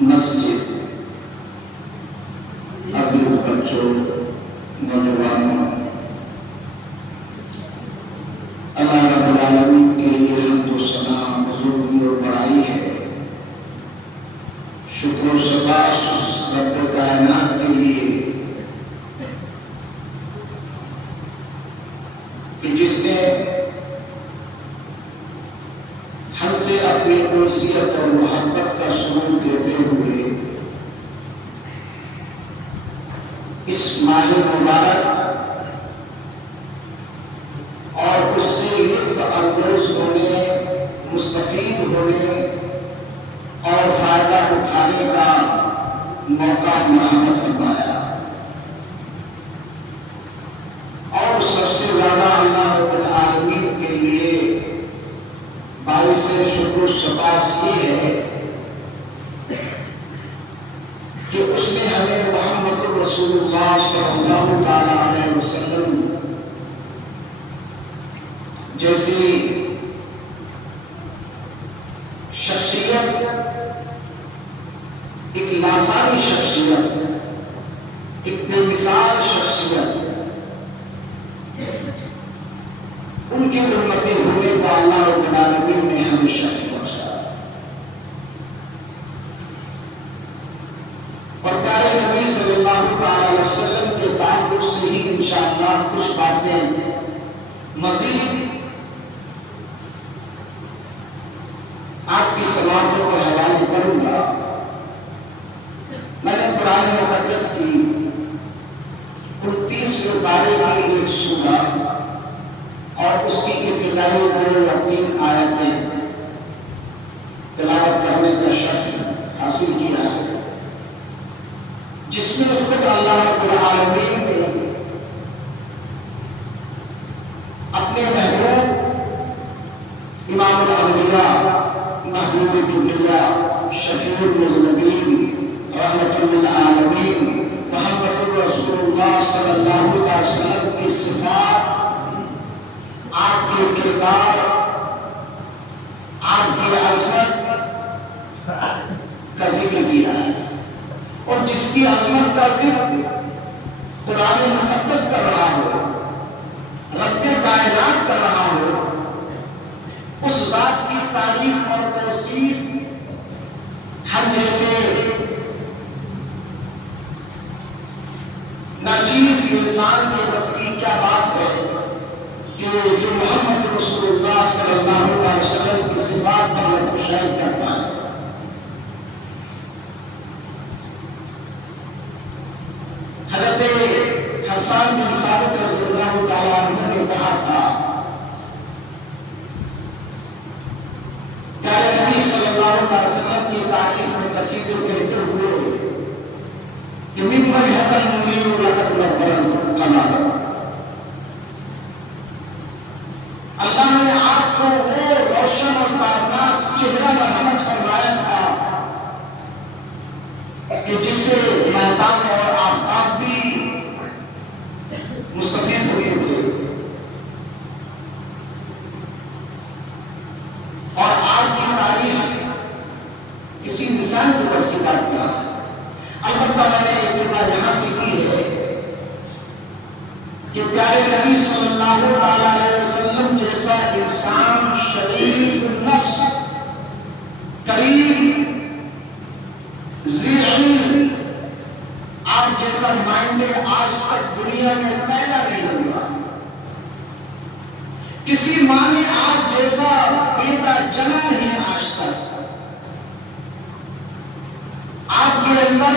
مسجد، عزیز بچوں، نوجوانوں، اللہ رب العالمین کے لیے حمد و ثنا، بزرگی اور بڑائی ہے۔ شکر و سپاس اس رب کائنات کے لیے کہ جس نے ہم سے اپنی انسیت اور محبت کا سلوک دیتے ہوئے اس ماہ مبارک اور اس سے لطف اندوز ہونے، مستفید ہونے اور فائدہ اٹھانے کا موقع مرحمت فرمایا، اور سب سے زیادہ اللہ رب العالمین کے لیے باعث شکر و سپاس یہ ہے کہ اس نے ہمیں محمد رسول اللہ صلی اللہ علیہ وسلم جیسی شخصیت، ایک لاسانی شخصیت، ایک بے مثال شخصیت، ان کی امتی ہونے کا اللہ رب العالمین نے ہمیں شرف بخشا، اور پیارے نبی صلی اللہ علیہ وسلم کے تعلق سے ہی انشاءاللہ کچھ باتیں مزید آپ کی سماعتوں کے حوالے کروں گا۔ میں نے قرآن مقدس کی 29ویں پارے کی ایک سورہ اور اس کی ابتدائی 2 یا 3 آیتیں تلاوت کرنے کا شرف حاصل کیا ہے، جس میں خود اللہ رب العالمین نے اپنے محبوب امام الانبیاء، محبوب کبریا، شفیع المذنبین، رحمت للعالمین، محمد رسول اللہ صلی اللہ علیہ وسلم کی صفات، آپ کے کردار، آپ کی عظمت کا ذکر کیا ہے، اور جس کی عظمت کا ذکر قرآن مقدس کر رہا ہو، رب کائنات کر رہا ہو، اس ذات کی تعریف اور توصیف ہم جیسے ناچیز انسان کے بس کی کیا بات ہے کہ جو محمد رسول اللہ صلی اللہ علیہ وسلم کی صفات پر مشاہد کر پائے۔ حضرت حسان بن ثابت رضی اللہ تعالیٰ عنہ نے کہا تھا، پیارے نبی صلی اللہ علیہ وسلم کی تعریف میں قصیدے کہتے ہوئے کہ من وجهك المنير لقد نور القمر، اللہ نے آپ کو وہ روشن اور تابناک چہرہ مرحمت فرمایا تھا کہ جس سے مہتاب اور آفتاب بھی جاتا ہے۔ البتہ میں نے ابتدا یہاں سے کی ہے کہ پیارے نبی صلی اللہ علیہ وسلم جیسا انسان شریف نفس، کریم، ذی علم، آپ جیسا مائنڈیڈ آج تک دنیا میں پیدا نہیں ہوا۔ کسی ماں نے آپ جیسا بیٹا جنا نہیں آج تک۔ آپ کے اندر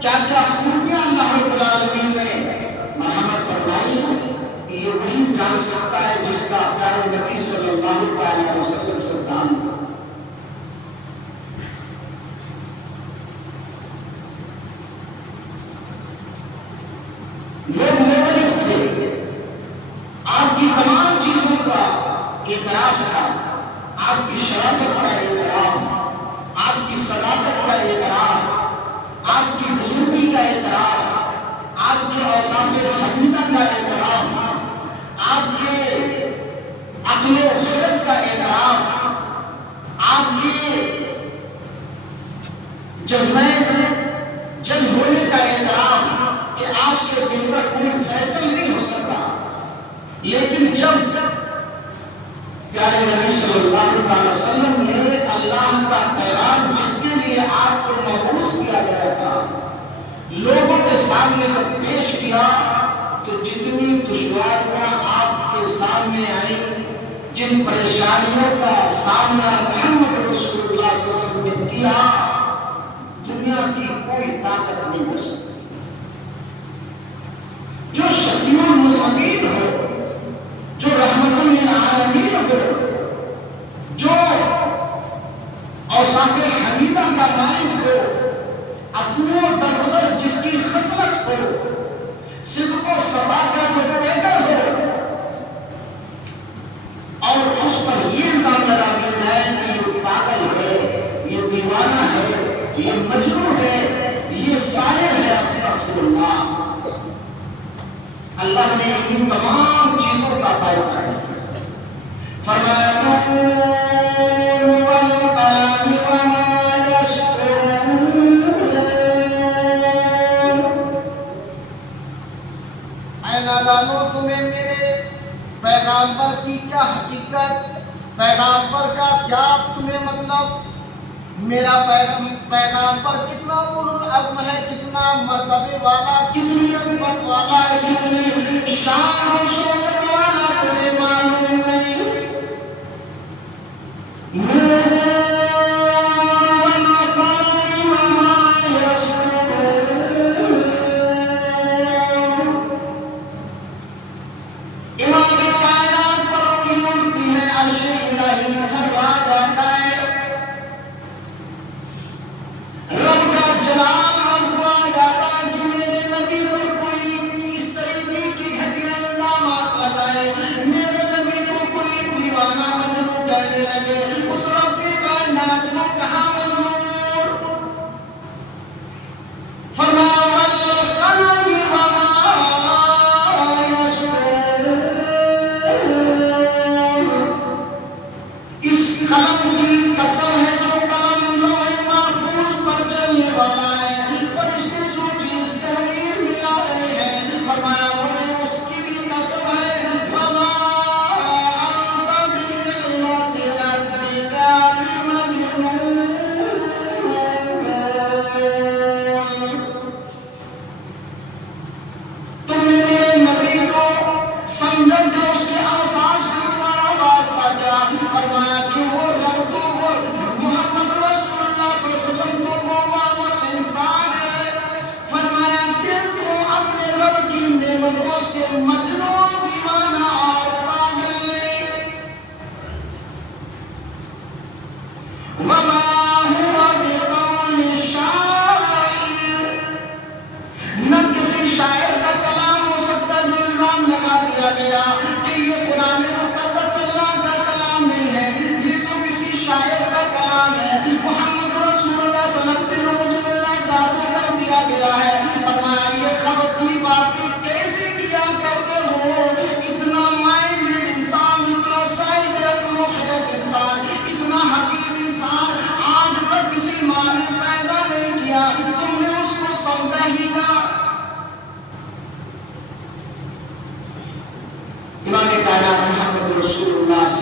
کیا کیا خوبیاں اللہ رب العالمین نے مرحمت فرمائی، یہ وہی جان سکتا ہے جس کا پیارے نبی صلی اللہ علیہ وسلم سے تعلق ہے۔ لوگ مختلف تھے، آپ کی تمام چیزوں کا اعتراف تھا، آپ کی شرافت کا اعتراف، آپ کی صداقت کا اعتراف، آپ کی بزرگی کا اعتراف، آپ کے اوصاف حمیدہ کا اعتراف، آپ کے عقل و خرد کا اعتراف، آپ کے جذب ہونے کا اعتراف کہ آپ سے بہتر کوئی فیصل نہیں ہو سکتا۔ لیکن جب پیارے نبی صلی اللہ علیہ وسلم نے اللہ کا پیغام جس کے لیے آپ کو مبعوث کیا گیا تھا لوگوں کے سامنے جب پیش کیا تو جتنی دشواریاں آپ کے سامنے آئیں، جن پریشانیوں کا سامنا محمد رسول اللہ صلی اللہ علیہ وسلم نے کیا، دنیا کی کوئی طاقت نہیں کر سکتی۔ جو شفیع المذنبین ہو، جو رحمت للعالمین ہو، جو اوصاف حمیدہ کا مالک ہو، عفو و درگزر جس کی خصلت ہو، صدق و صفا کا جو پیکر ہو، اور اس پر یہ الزام لگا دیا جائے کہ یہ پاگل ہے، یہ دیوانہ ہے، یہ مجنون ہے، یہ ساحر ہے، استغفر اللہ۔ اللہ نے ان تمام چیزوں کا پائے کیا فرمایا تمہیں میرے پیغامبر کی کیا حقیقت، پیغامبر کا کیا تمہیں مطلب، میرا پیغامبر کتنا اولو العزم ہے، کتنا مرتبے والا، کتنی عظمت والا ہے، کتنی شان و شوکت والا تمہیں معلوم نہیں۔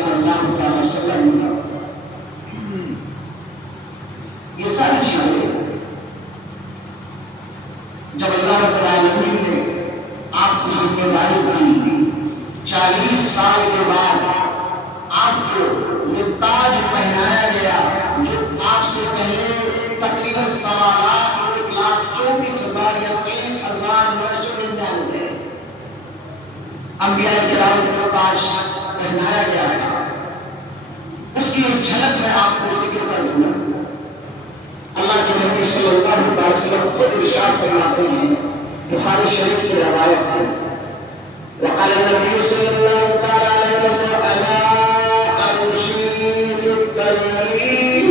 صلی اللہ علیہ وسلم، یہ ساری چیزیں جب اللہ رب العالمین نے آپ کو ذمہ داری دی، 40 سال کے بعد آپ کو وہ تاج پہنایا گیا جو آپ سے پہلے تقریباً سوالات 1,24,000 یا 23,999 انبیاء کرام کو تاج پہنایا گیا تھا، اس کی ایک جھلک میں آپ کو ذکر کر دوں گا۔ اللہ کے نبی صلی اللہ علیہ وسلم خود ارشاد فرماتے ہیں، بخاری شریف کی روایت ہے، وقال النبی صلی اللہ علیہ وسلم الا امشی فی الطریق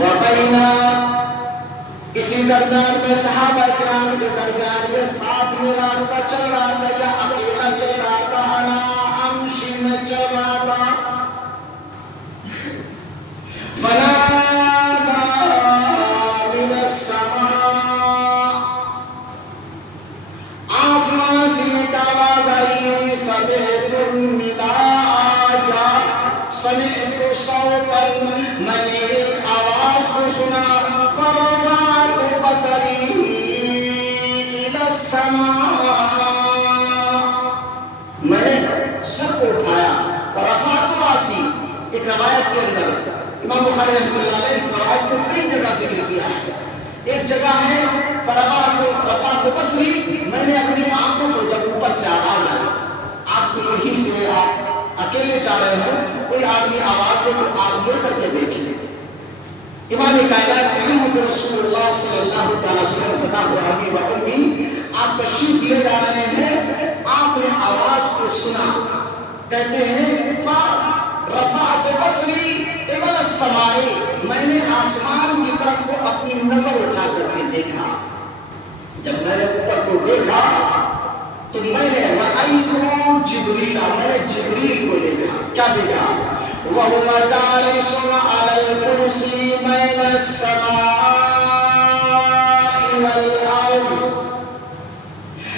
وبین، اسی درمیان میں صحابہ کرام کے درمیان یہ ساتھ میں راستہ چل رہا تھا یا اکیلا چل رہا تھا، انا امشی میں چل رہا تھا، فنادى من السماء، آسمان سے ایک آواز آئی، سمعت النداء یا سمعت صوتا، میں نے ایک آواز کو سنا، فرفعت بصری الى السماء، میں نے سر کو اٹھایا، ورفعت رأسی، ایک روایت کے اندر امام بخاری رحمۃ اللہ علیہ اس روایت کو کئی جگہ ذکر کیا ہے۔ ایک جگہ ہے رفعت بصری، میں نے اپنی آنکھوں کو جب اوپر سے آواز آئی، آپ کو کہیں سے آپ اکیلے جا رہے ہو، کوئی آدمی آواز دے تو آپ مڑ کر کے دیکھیں۔ امام کائنات محمد رسول اللہ صلی اللہ علیہ وسلم فتح العمی وعلمی، آپ تشریف لے جا رہے ہیں، آپ نے آواز کو سنا، کہتے ہیں رفعت بصری الی السماء، میں نے آسمان کی طرف کو اپنی نظر اٹھا کر کے دیکھا، جب میں نے اوپر کو دیکھا تو میں نے رأیت جبریل، میں نے جبریل کو دیکھا، کیا دیکھا؟ وَهُوَ جَالِسٌ عَلَى الْكُرْسِيِّ بَيْنَ السَّمَاءِ وَالْأَرْضِ،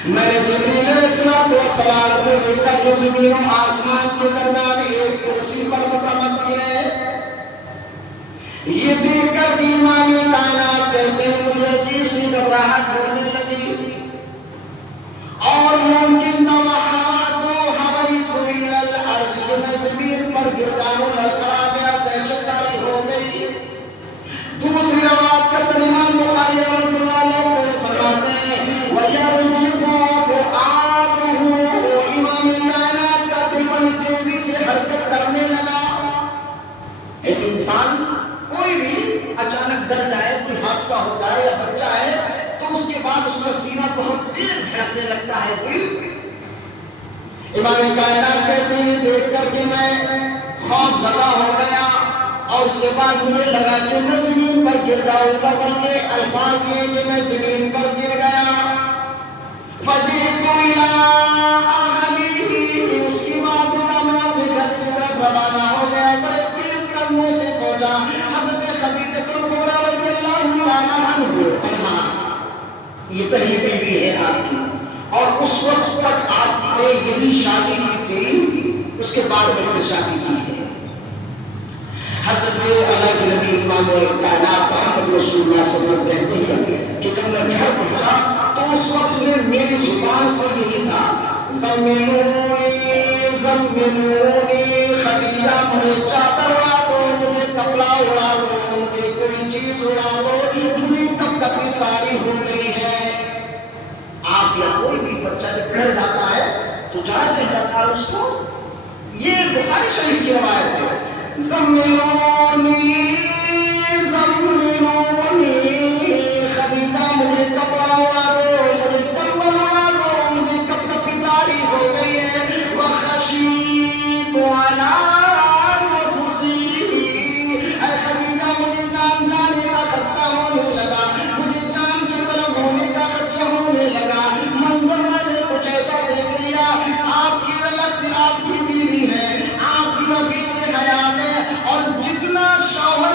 میں نے جبریل علیہ السلام کو دیکھا جو زمین و آسمان کے درمیان ایک کرسی پر متمکن ہے۔ یہ دیکھ کر امام کائنات کہتے ہیں مجھے عجیب سی گھبراہٹ ہونے لگی، اور ممکن نہ ہویت الی الارض، کہ میں زمین پر گر جاؤں، لڑکھڑا گیا، دہشت طاری ہو گئی۔ دوسری روایت کا امام بخاری رحمۃ اللہ علیہ فرماتے ہیں وَيَرْجِفُ فُؤَادُهُ، امام کائنات کا دل بڑی تیزی سے حرکت کرنے لگا۔ ایسے انسان کوئی بھی اچانک ڈر جائے، کوئی حادثہ ہو جائے یا بچہ ہے تو اس کے بعد اس کا سینہ بہت تیز دھڑکنے لگتا ہے دل۔ امام کائنات کہتے ہیں دیکھ کر کے میں خوف زدہ ہو گیا، اور اس کے بعد مجھے لگا کہ میں زمین پر گر جاؤں گا، بلکہ الفاظ یہ کہ میں زمین پر گر گیا۔ فَجِئْتُ إِلَىٰ أَهْلِهِ، اس کی بات ہوتا میں اپنے گھر کی طرف روانہ ہو گیا، بڑے تیز قدموں سے پہنچا حضرت خدیجہ کبریٰ رضی اللہ عنہا، یہ پہلی بیوی ہے آپ کی، اور اس وقت تک آپ نے یہی شادی کی تھی، اس کے بعد میں نے شادی کی ہے۔ حضرت اللہ کے نبی امام کائنات محمد رسول اللہ صلی اللہ علیہ وسلم کہتے ہیں کہ جب میں گھر پہنچا تو اس وقت میں میری زبان سے یہی تھا، زمینونی زمینونی، خدیجہ مجھے چادر اڑا دو، مجھے کپڑا اڑا دو، مجھے کوئی چیز اڑا دو، مجھے کب تک تاری ہو گئی ہے۔ آپ یا کوئی بھی بچہ جب پڑھ جاتا ہے تو جائز رہ جاتا ہے اس کو، یہ بخاری شریف کی روایت ہے۔ زمینونی زمینونی، خدیجہ مجھے کپڑا اڑا دو، مجھے کمبل اڑا دو، مجھے کب تک کی تاری ہو گئی ہے۔ وخشیت علی نفسی، اے خدیجہ مجھے جان جانے کا خطرہ ہونے لگا، مجھے جان کی طرف ہونے کا خطرہ ہونے لگا۔ منظر میں نے کچھ ایسا دیکھ لیا، آپ کی رلت آپ کی بیوی ہے، آپ کی رفیق حیات ہے، اور جتنا شوہر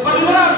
15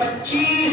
25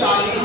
40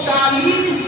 40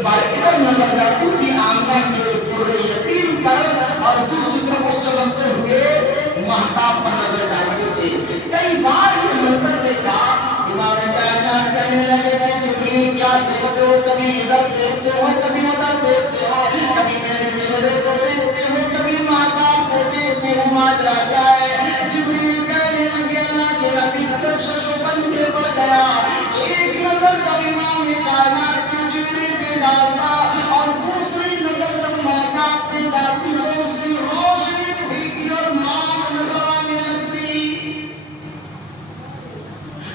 ایک بار ادھر نظر جاتی تھی آمنہ کے در یتیم پر اور دوسری طرف وہ چمکتے ہوئے مہتاب پر نظر ڈالتے تھے. کئی بار یہ منظر دیکھا. امام کائنات کہنے لگے کہ جبریل کیا دیکھتے ہو؟ کبھی ادھر دیکھتے ہو کبھی ادھر دیکھتے ہو, کبھی میرے چہرے کو دیکھتے ہو کبھی مہتاب کو دیکھتے ہو, ماجرا کیا ہے؟ جبریل کہنے لگے اللہ کے نبی کشش بن کے پڑ گیا. ایک نظر جب امام کائنات کے چہرے پہ ڈالتا اور دوسری نظر جب مہتاب پہ جاتی تو اس کی روشنی پھیکی اور نام نظر آنے لگتی.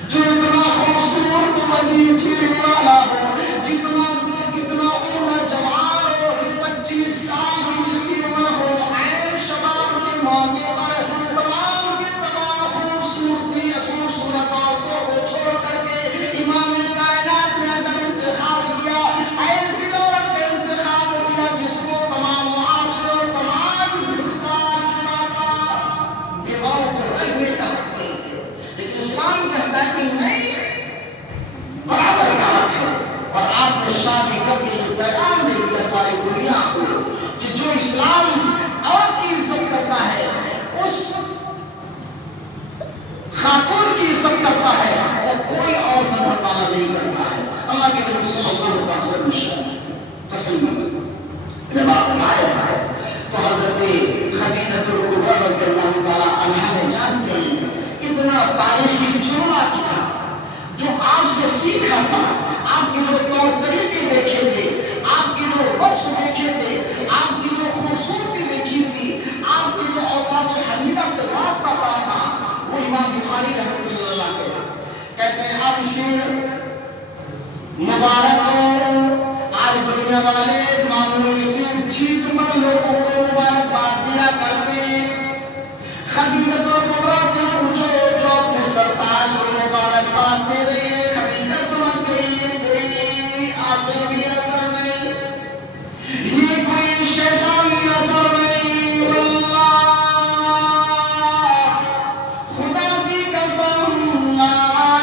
جو اتنا خوبصورت وجیہ چہرے والا ہو, اتنا عمر جوان ہو, 25 سال کی جس کی عمر ہو, عین شباب کے موقع پر تمام کے تمام خوبصورت عورتوں کو چھوڑ کر کے امام کائنات نے اگر انتخاب کیا, ایسی عورت کا انتخاب کیا جس کو تمام معاشرے و سماج دھکار چکاتا, بیواؤں کو رکھنے کا حق نہیں ہے. لیکن اسلام کہتا ہے کہ نہیں, برابر کا حق ہے. اور آپ نے شادی کر کے یہ پیغام دے دیا ساری دنیا کو کہ جو اسلام عورت کی عزت کرتا ہے, اس خاتون کی عزت کرتا ہے, وہ کوئی اور مذہب والا نہیں کرتا ہے. اللہ کے نبی صلی اللہ علیہ وسلم تسلیم جب آپ آئے ہیں تو حضرت خدیجہ الکبریٰ رضی اللہ تعالیٰ عنہا نے جانتے ہیں اتنا تاریخی جملہ کیا جو آپ سے سیکھا تھا. آپ کے جو طور طریقے دیکھے تھے, آپ کے جو وصف دیکھے تھے, آپ کی جو خوبصورتی دیکھی تھی, آپ کی جو اوصاف حمیدہ سے واسطہ پایا تھا, وہ امام بخاری رحمۃ اللہ علیہ کہتے ہیں ابشر مبارک ہو, آج دنیا والے معمولی سے جیت پر لوگوں کو مبارکباد دیا کرتے. خدیجہ الکبریٰ سے پوچھو جو اپنے سرتاج کو مبارکباد دے رہی ہے. خدیجہ سمجھ گئی کوئی آسمی اثر نہیں, یہ کوئی شیطانی اثر نہیں. واللہ خدا کی قسم لا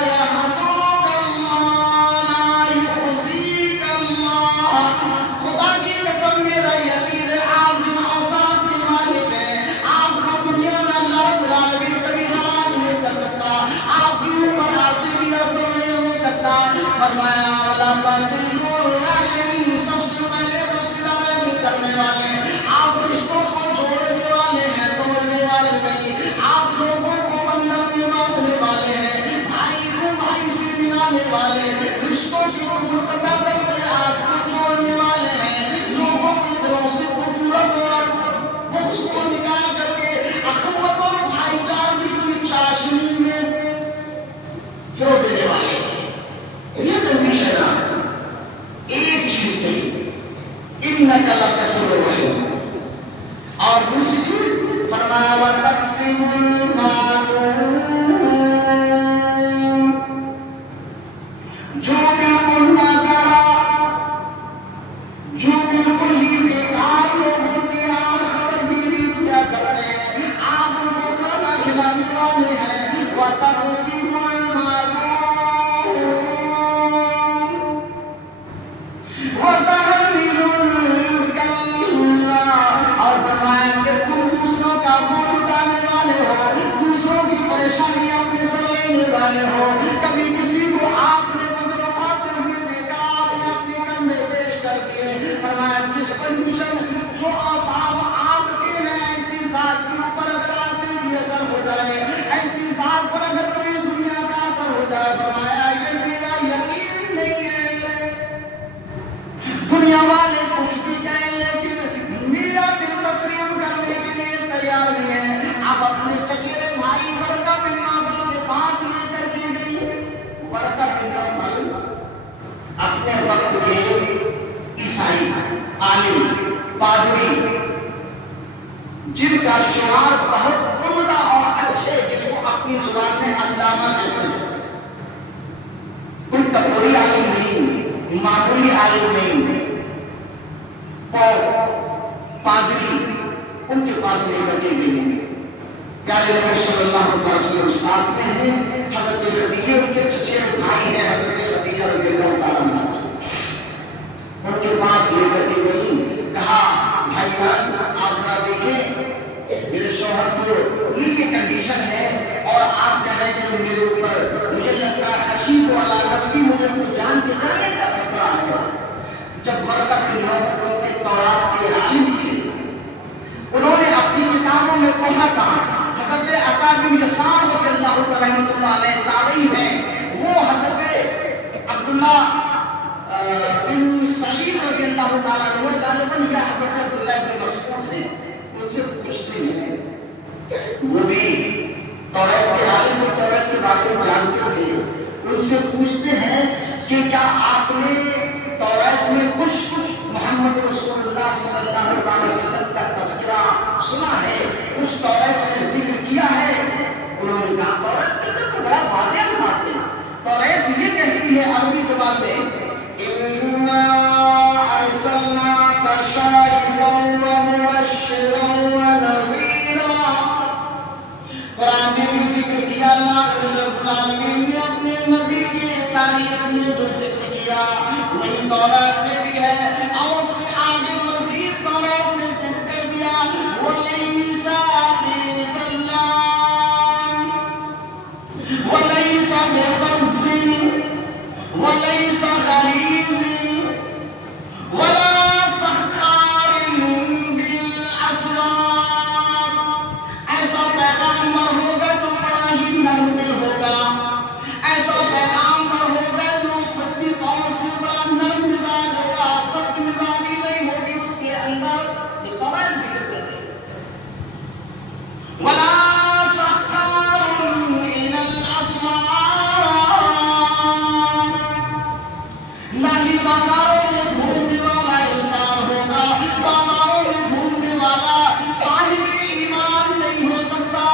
یحزنک اللہ لا یخزیک اللہ, خدا کی قسم میرا یقین ہے آپ جن اوصاف کے مالک ہیں, آپ کو دنیا میں اللہ رب العالمین کبھی ہلاک نہیں کر سکتا, آپ کے اوپر آسمی اثر نہیں ہو سکتا. فرمایا وَلَا تَصِلُوا الرَّحِمَ, سب سے پہلے تو صلہ رحمی کرنے والے, آپ رشتوں کو جوڑنے والے ہیں, توڑنے والے نہیں. آپ لوگوں کو بندھن میں باندھنے والے ہیں, بھائی کو بھائی سے ملانے والے, رشتوں کی منقطع کرتے آپ کو جوڑنے والے ہیں. لوگوں کی دلوں سے قدرت اور بغض کو نکال کر کے اخوت اور بھائی چارگی کی چاشنی میں پرو دینے والے. یہ تو مشن ایک چیز نہیں, انک لتسر الرحم. اور دوسری چیز فرمایا وتقسم المعلوم, جو بالکل نہ کرا, جو بالکل ہی بیکار لوگوں کی آپ خبرگیری کیا کرتے ہیں, آپ ان کو کھانا کھلانے والے ہیں. وتقسم المعلوم وتحمل الکلّ, اور فرمایا کہ تم دوسروں کا بوجھ اٹھانے والے ہو, دوسروں کی پریشانی اپنے سر لینے والے ہو. کبھی کسی کو آپ نے وزن اٹھاتے ہوئے دیکھا, آپ نے اپنے کندھے پیش کر دیے. فرمایا جس کنڈیشن جو اوصاف آپ کے ہیں, ایسی ذات کے اوپر اگر آسے بھی اثر ہو جائے, ایسی ذات پر اگر کوئی دنیا کا اثر ہو جائے, فرمایا یہ میرا یقین نہیں ہے. دنیا والے کچھ بھی کہیں لیکن میرا دل تسلیم کرنے کے لیے تیار نہیں ہے. آپ اپنے چچیرے بھائی ورقہ بن نوفل کے پاس لے کر کے گئی. ورقہ بن نوفل اپنے وقت کے عیسائی عالم پادری جن کا شمار بہت عمدہ اور اچھے, جس کو اپنی زبان میں علامہ کہتے ہیں, کوئی ٹپوری عالم نہیں, معمولی عالم نہیں, پادری, ان کے پاس لے کر کے گئی. پیارے نبی صلی اللہ علیہ وسلم ساتھ میں ہیں, حضرت خدیجہ ان کے چچیرے بھائی ہیں, حضرت خدیجہ رضی اللہ تعالیٰ عنہ. ان کے پاس لے کر کے گئی، کہا بھائی جان آپ ذرا دیکھیں میرے شوہر کو یہ کنڈیشن ہے اور آپ کہہ رہے ہیں کہ میرے اوپر مجھے لگتا ہے خشیت والا نفسی، مجھے اپنی جان کے جانے کا خطرہ ہے۔ جب ورقہ بن نوفل کے تورات کے عالم تھے، انہوں نے اپنی کتابوں میں پڑھا تھا، حضرت عطا بن یسار رضی اللہ رحمۃ اللہ علیہ تابعی ہیں، وہ حضرت عبداللہ بن سعید رضی اللہ تعالیٰ عنہ غالباً یا حضرت عبداللہ بن مسعود ہیں، ان سے پوچھتے ہیں، وہ بھی توریت کے عالم تو توریت کے بارے میں جانتے تھے، ان سے پوچھتے ہیں کہ کیا آپ نے توریت میں کچھ محمد رسول اللہ صلی اللہ علیہ وسلم کا تذکرہ سنا ہے، کچھ توریت میں ذکر کیا ہے؟ انہوں نے کہا توریت کے اندر تو بڑا واضح بات ہے، توریت یہ کہتی ہے عربی زبان میں اِنَّا أَرْسَلْنَاكَ شَاهِدًا وَمُبَشِّرًا وَنَذِيرًا۔ قرآن میں بھی ذکر کیا، اللہ رب العالمین نے اپنے نبی کی تعریف میں جو ذکر کیا وہی تورات میں بھی ہے، اور اس سے آگے مزید تورات میں ذکر کر دیا وَلَيْسَ بِظَلَّامٍ وَلَيْسَ بِفَزٍّ وَلَيْسَ غَلِيظٍ وَلَا سَخَّارٍ بِالْأَسْوَاقِ۔ ایسا پیغامبر ہوگا جو بڑا ہی نرم دل ہوگا، ایسا پیغامبر ہوگا جو فطری طور سے بڑا نرم مزاج ہوگا، سخت مزاجی نہیں ہوگی اس کے اندر، یہ توریت ذکر کر رہی ہے۔ وَلَا سَخَّارٌ إِلَى الْأَسْوَاقِ، نہ ہی بازاروں میں گھومنے والا انسان ہوگا، بازاروں میں گھومنے والا صاحب ایمان نہیں ہو سکتا۔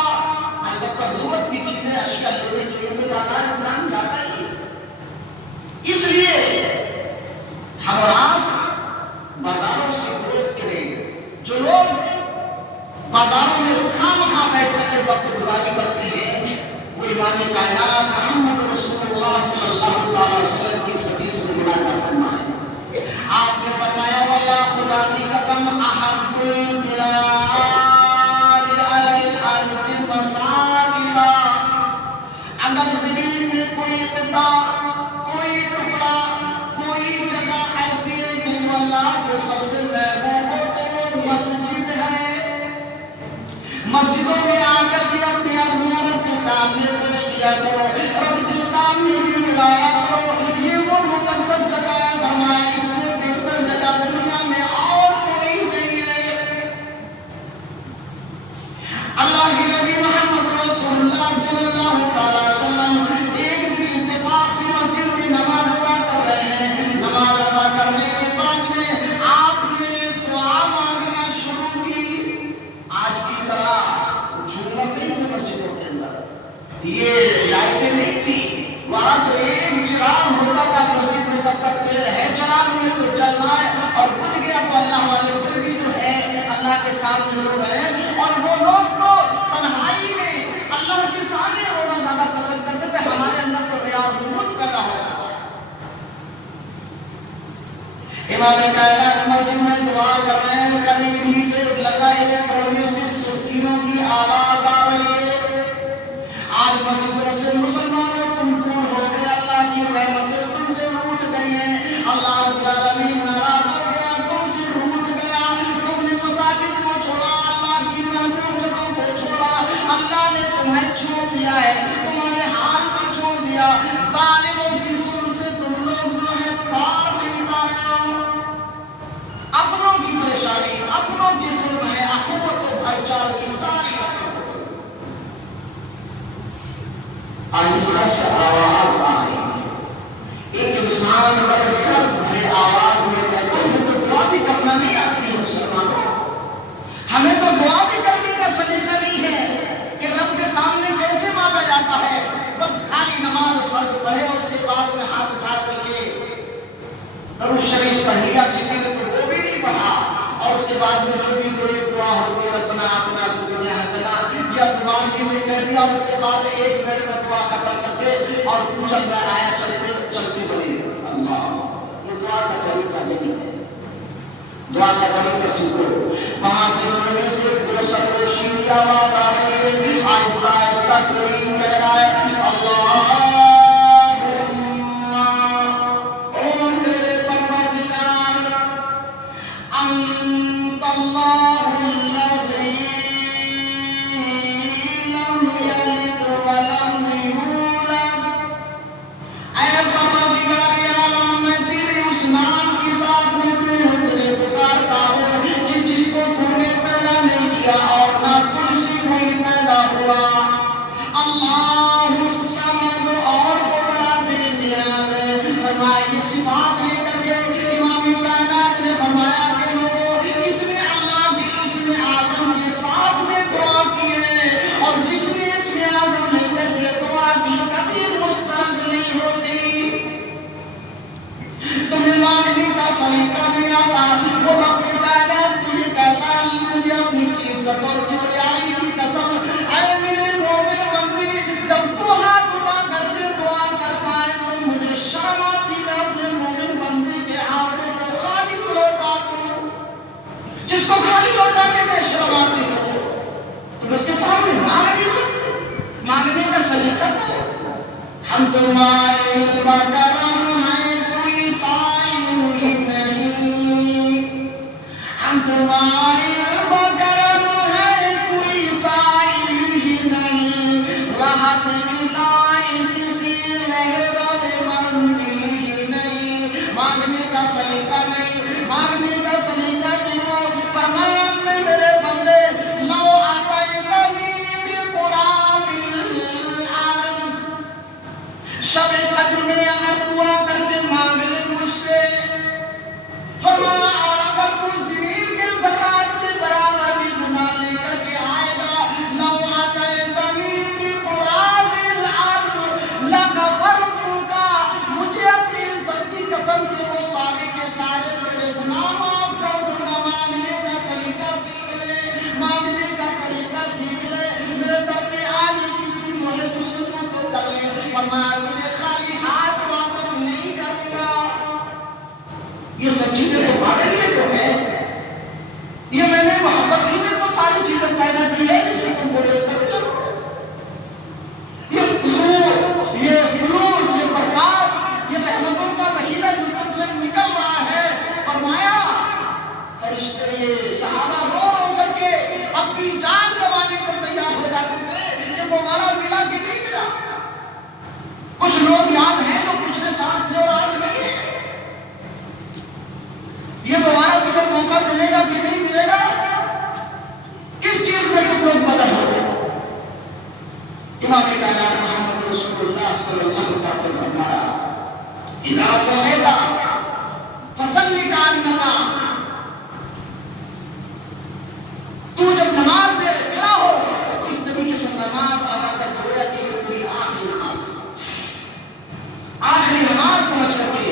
البتہ ضرورت کی چیزیں اشیاء لینے کے لیے بازار انسان جاتا ہی ہے، اس لیے ہم اور آپ بازاروں سے گریز کریں۔ جو لوگ بازاروں میں خامخواہ بیٹھ کر کے وقت گزاری کرتے ہیں، وہ امام کائنات محمد رسول اللہ صلی اللہ علیہ وسلم کی حدیث کو مراجعہ فرمائیں۔ آپ نے فرمایا واللہ خدا کی قسم احب البلاد علی الارض مساکنا، اگر زمین میں کوئی قطع، کوئی ٹکڑا، کوئی جگہ ایسی ہے کہ جو اللہ کو سب سے محبوب ہو تو وہ مسجد ہے۔ مسجدوں میں آ کر کے اپنی عرضیاں رب کے سامنے پیش کیا کرو، رب کے سامنے بھی ملایا کرو، یہ وہ مقدس جگہ ہے، فرمایا اس سے بہتر جگہ دنیا میں اور کوئی نہیں ہے۔ اللہ کے نبی محمد رسول اللہ صلی اللہ علیہ وسلم ایک دن اتفاق سے مسجد میں نماز ادا کر رہے ہیں، نماز ادا کرنے کے بعد میں آپ نے دعا مانگنا شروع کی۔ آج کی طرح جھومر نہیں تھے مسجدوں کے اندر، یہ لائٹیں نہیں تھی، وہاں تو ایک چراغ ہوتا تھا مسجد میں، تب تک تیل ہے چراغ میں تو جلنا ہے، اور بجھ گیا تو اللہ والے پھر بھی جو ہے اللہ کے سامنے رو رہے ہیں، اور وہ لوگ تو تنہائی میں اللہ کے سامنے رونا زیادہ پسند کرتے تھے، ہمارے اندر تو ریا اور غرور پیدا ہو جاتا ہے۔ امام کائنات مسجد میں دعا کر رہے ہیں، قریب ہی سے لگا ایک بڑی سی سستیوں کی آواز آ رہی ہے۔ آج مسجدوں سے مسلمانوں تم دور ہو گئے، اللہ کی رحمتیں تم سے روٹ گئی ہیں، اللہ رب العالمین ناراض ہو گیا، تم سے روٹ گیا، تم نے مساجد کو چھوڑا، اللہ کی محبوب جگہوں کو چھوڑا، اللہ نے تمہیں چھوڑ دیا ہے، تمہارے حال کو چھوڑ دیا، ظالموں کی ظلم سے تم لوگ جو ہے پار نہیں پا رہے ہو۔ اپنوں کی پریشانی، اپنوں کی ظلم ہے، اخوت و بھائی چارے کی ساری آہستہ سے آواز آ رہی ہے، ایک انسان بڑے درد بھرے آواز میں کہتے ہیں ہمیں تو دعا بھی کرنا نہیں آتی ہے مسلمانوں، ہمیں تو دعا بھی کرنے کا سلیقہ نہیں ہے کہ رب کے سامنے کیسے مانگا جاتا ہے، بس خالی نماز فرض پڑھے اس کے بعد میں ہاتھ اٹھا کر کے درود شریف پڑھ لیا، کسی نے تو وہ بھی نہیں پڑھا، اور اس کے بعد میں جو بھی کوئی دعا ہوتی ہے ربنا آتنا فی الدنیا حسنہ یا زبان سے کہہ دیا، اور اس کے بعد ایک منٹ میں دعا ختم کر کے اور چل رہا ہے، چلتی بنی اللہ، یہ دعا کا طریقہ نہیں ہے۔ کسی کو وہاں سے مڑنے سے وہ سروشی کی آواز آ رہی ہے، آہستہ آہستہ کوئی کہہ رہا ہے اللہ او میرے پروردگار انت اللہ الذی لم یلد ولم یولد، اے پروردگار عالم میں تیرے اس نام کے ساتھ میں تیرے پکارتا ہوں کہ جس کو تو نے پیدا نہیں کیا اور نہ تجھ سے کوئی پیدا ہوا، اللہ الصمد، اور وہ بڑا بے نیاز ہے۔ فرمایا یہ صفات لے کر کے امام کائنات نے فرمایا کہ لوگوں اس نے اللہ کے اسم اعظم کے ساتھ میں دعا کی ہے، اور جس نے اسم اعظم لے کر کے دعا کی کبھی مسترد نہیں ہوتی۔ تمہیں مانگنے کا سلیقہ نہیں آتا، وہ رب کائنات تجھے کہتا ہے مجھے اپنی عزت اور کبریائی کی قسم، اے میرے مومن بندے جب تو ہاتھ اٹھا کر کے دعا کرتا ہے تو مجھے شرم آتی میں اپنے مومن بندے کے ہاتھوں کو خالی لوٹا دوں۔ جس کو خالی لوٹا کے میں شرم آتی ہوں تم اس کے سامنے مانگ نہیں سکتے، مانگنے کا سلیقہ تو ہم تمہارے بکرم ہیں کوئی سائل ہی نہیں، ہم تمہارے بکرم ہیں کوئی سائل ہی نہیں، راحت ملائے کسی محرم منزل ہی نہیں۔ مانگنے کا سلیقہ نہیں، مانگنے کا سلیقہ نہیں، فرمایا میں میرے بندے لو آتیتنی بقراب الارض، شب قدر میں اگر دعا کر کے مانگ لے مجھ سے، فرمایا اور اگر تو زمین کے ذرات کے برابر بھی گناہ لے کر کے آئے گا، لو آتیتنی بقراب الارض لغفرتک، مجھے اپنی عزت کی قسم کہ وہ سارے کے سارے میرے گناہ معاف کر دوں گا۔ مانگنے کا سلیقہ سیکھ لے، مانگنے کا طریقہ سیکھ لے، میرے در پہ آنے کی تو جو ہے جستجو تو کر لے، فرمایا تجھے خالی ہاتھ واپس نہیں کروں گا۔ یہ سب چیزیں تو ہمارے لیے تو ہے، یہ میں نے محبت ہی میں تو ساری چیزیں پیدا کی ہے جسے تم گریز کرتے ہو۔ یہ فلوس، یہ برکات، یہ رحمتوں کا مہینہ جو تم سے نکل رہا ہے، فرمایا فرشتے صحابہ رو رو کر کے اپنی جان گنوانے پر تیار ہو جاتے تھے کہ تمہارا ملا کہ نہیں ملا۔ کچھ لوگ یاد ہیں جو پچھلے سال تھے اور آج نہیں ہے، یہ دوبارہ تمہیں موقع ملے گا کہ نہیں ملے گا، کس چیز میں تم لوگ بدل ہو۔ امام کائنات محمد رسول اللہ صلی اللہ علیہ وسلم فرمایا اذا صلیت فصلی کانک، تو جب نماز میں کھڑا ہو تو اس طریقے سے نماز ادا کر گویا کہ یہ تیری آخری نماز، آخری نماز سمجھ کر کے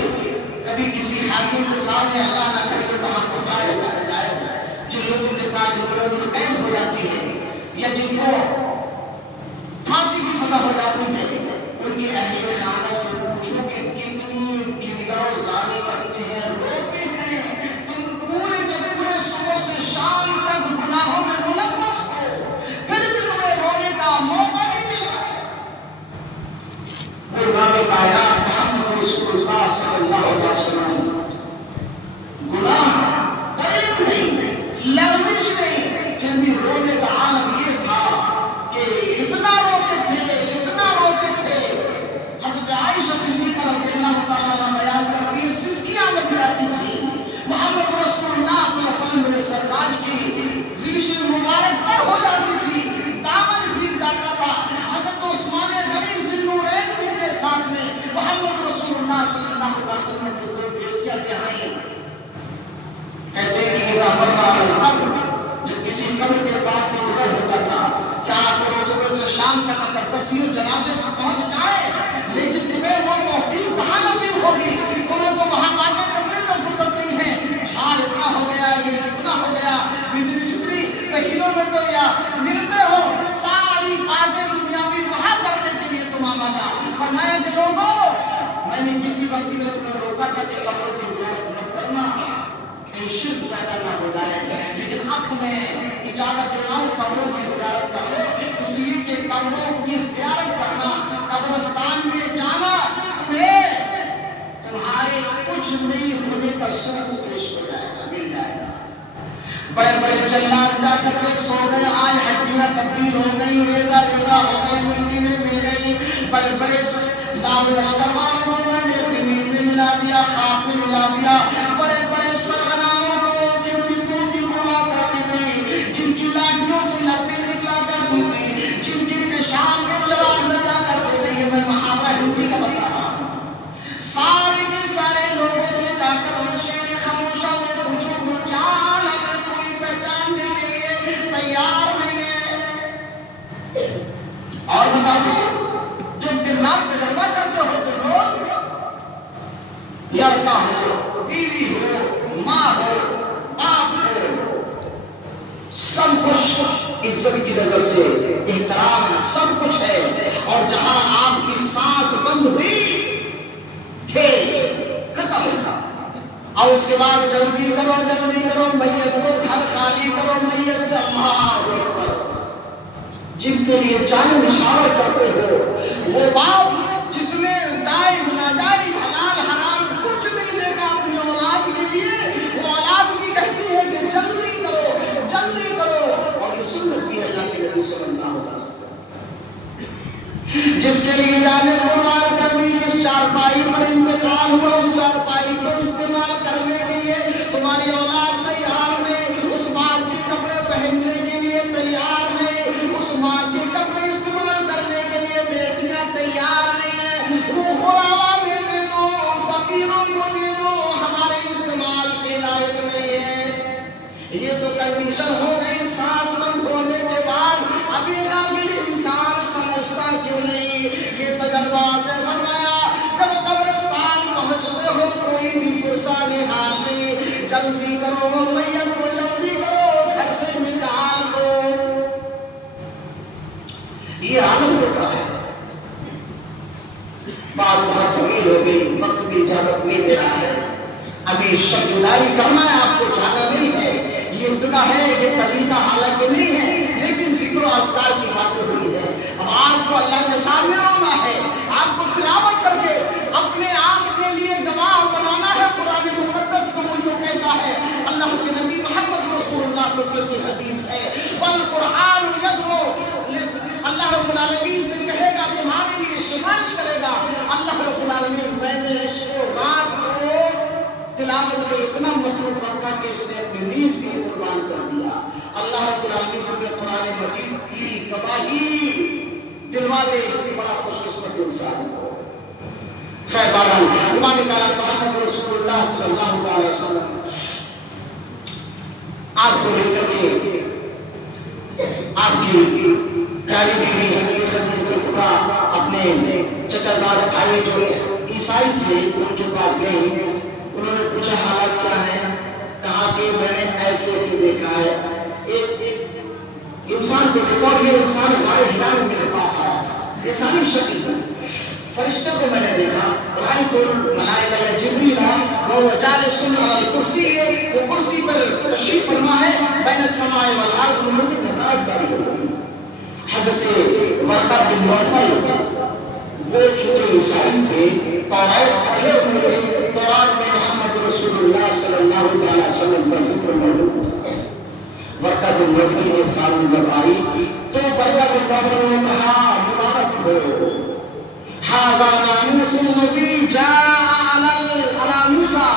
کبھی کسی حاکم کے سامنے اللہ نہ کرے کہ وہاں پکارے جائے، جن لوگوں کے ساتھ جو لوگوں قید ہو جاتی ہے یا جن کو پھانسی کی سزا ہو جاتی ہے، ان کی اہل خانہ سے پوچھو کہ کتنی کیمیا و زاری کرتے ہیں، روتے ہیں، تم پورے کے پورے صبح سے شام تک گناہوں میں ملوث ہو، پھر بھی تمہیں رونے کا موقع نہیں ملا۔ وہ امام کائنات محمد رسول اللہ صلی اللہ علیہ وسلم گناہ قریب نہیں، لغزش نہیں، پھر بھی رونے کا عالم یہ تھا کہ اتنا روتے تھے، اتنا روتے تھے، حضرت عائشہ صدیقہ رضی اللہ تعالیٰ بیان کرتی ہے سسکیاں لگ جاتی تھی، محمد رسول اللہ صلی اللہ علیہ وسلم میرے سرتاج کی ریش مبارک پر ہو جاتی تھی، دامن بھیگ جاتا تھا۔ حضرت عثمان غنی ذی النورین جن کے ساتھ میں محمد رسول اللہ صلی اللہ علیہ وسلم کی دو بیٹیاں کہائیں، کہتے ہیں کہ اذا مر القبر، جب کسی قبر کے پاس سے گزر ہوتا تھا، چاہے تو صبح سے شام تک اگر تصویر جنازے پر پہنچ جائے، لیکن تمہیں وہ توفیق کہاں نصیب ہوگی، تمہیں تو وہاں باتیں کرنے کا فرصت نہیں ہے، جھاڑ اتنا ہو گیا، یہ اتنا ہو گیا، بجلی سپری مہینوں میں تو یا ملتے ہو، ساری باتیں دنیاوی وہاں کرنے کے لیے تم آمادہ۔ فرمایا کہ لوگوں میں نے کسی وقت میں تمہیں روکا تھا کہ قبر کی زیارت مت کرنا، کہیں شرک پیدا نہ ہو جائے، وقت میں اجازت دے رہا ہوں قبروں کی زیارت کرو، اس لیے کہ قبروں کی زیارت کرنا، قبرستان میں جانا تمہیں تمہارے کچھ نہیں ہونے کا ثبوت پیش ہو جائے گا، مل جائے گا۔ بڑے بڑے جلاد جا کر کے سو گئے، آج ہڈیاں تبدیل ہو گئی، ریزہ ریزہ ہو گئی، مٹی میں مل گئی۔ بڑے بڑے نام لشکر والوں کو میں نے زمین میں ملا دیا، خاک میں ملا دیا۔ بڑے بڑے سرغناموں کو جن کی توتی بلا کرتی تھی، جن کی لاٹھیوں سے لپٹیں نکلا کرتی تھی، جن کی پیشاب میں چراغ لگا کرتے تھے، یہ میں محاورہ ہندی کا بتا رہا ہوں۔ سارے کے سارے لوگوں سے جا کر کے شیر خاموشہ میں پوچھو کہ کیا حال ہے، میں کوئی پہچاننے کے لیے تیار نہیں ہے۔ اور بتاؤ جو دن رات تجربہ کرتے ہو تم لوگ، لڑکا ہو، بیوی ہو، ماں ہو، باپ ہو، سب کچھ عزت کی نظر سے احترام سب کچھ ہے، اور جہاں آپ کی سانس بند ہوئی تھے ختم ہوگا، اور اس کے بعد جلدی کرو میت کو گھر خالی کرو، میت سے اللہ اکبر۔ جن کے لیے جان نشاور کرتے ہو، وہ باپ جس نے جائز ناجائز حلال حرام کچھ نہیں دیکھا اپنی اولاد کے لیے، وہ اولاد بھی کہتی ہے کہ جلدی کرو، اور یہ سنت بھی ہے اللہ کے نبی صلی اللہ علیہ وسلم۔ جس کے لیے جانے کو مار کر بھی جس چارپائی پر انتقال ہوا، اس چارپائی کو استعمال کرنے کے لیے تمہاری اولاد تیار نہیں، اس باپ کے کپڑے پہننے کے لیے تیار نہیں، اس ماں کے کپڑے استعمال کرنے کے لیے بیٹیاں تیار نہیں ہیں۔ وہ غرابا میں دے دو، فقیروں کو دے دو، ہمارے استعمال کے لائق نہیں ہے۔ یہ تو کنڈیشن ہو گئی سانس بند ہونے کے بعد، ابھی غافل انسان سمجھتا کیوں نہیں؟ یہ تجربات ہے۔ فرمایا جب قبرستان پہنچتے ہو کوئی بھی پرسان حال نہیں، جلدی کرو، میت کو جلدی کرو، گھر سے نکال دو۔ یہ عالم ہوتا ہے۔ بات بہت طویل ہو گئی، وقت بھی اجازت نہیں دے رہا ہے، ابھی شکلداری کرنا ہے، آپ کو جانا نہیں ہے، یہ ابتدا ہے، یہ طریقہ حالانکہ نہیں ہے، لیکن ذکر و اذکار کی باتیں ہوئی ہے۔ اب آپ کو اللہ کے سامنے رونا ہے، آپ کو تلاوت کر کے اپنے آپ کے لیے گواہ بنانا ہے۔ قرآن مقدس کو وہ جو کہتا ہے، اللہ کے نبی محمد رسول اللہ صلی اللہ علیہ وسلم کی حدیث ہے، والقرآن یدعو، اللہ رب العالمین سے کہے گا تمہارے لیے سفارش کرے گا۔ اللہ رب العالمین میں نے اس کو رات کو تلاوت میں اتنا مصروف رکھا کہ اس نے اپنی نیند بھی قربان کر دیا۔ اللہ رب العالمین تمہیں قرآن مجید کی گواہی دلوا دے، اس کی بڑا خوش قسمت انسان ہو۔ خیر بہرحال امام کالا محمد رسول اللہ صلی اللہ علیہ وسلم آپ کو لے کر کے آپ کی پیاری بیوی حضرت خدیجہ الکبریٰ اپنے چچا زاد بھائی جو عیسائی تھے ان کے پاس گئے، انہوں نے پوچھا حالات کیا ہے؟ کہا کہ میں نے ایسے ایسے دیکھا ہے، ایک انسان کو دیکھا، اور یہ انسان غار ہرا میں میرے پاس آیا تھا، انسانی شکل میں، فرشتے کو میں نے دیکھا، رائت الملائکہ جبریل وهو جالس على الكرسي، وہ کرسی پر تشریف فرما ہے، بین السماء والارض، انہوں نے گھبراہٹ داری ہو گئی۔ حضرت ورقہ بن نوفل وہ چھوٹے عیسائی تھے، تورات پڑھے ہوئے تھے، تورات میں محمد رسول اللہ صلی اللہ علیہ وسلم کا ذکر موجود تھا۔ ورقہ بن نوفل ایک سال میں جب آئی تو ورقہ بن نوفل نے کہا مبارک ہو، ھذا ناموس الذی جاء علی موسیٰ،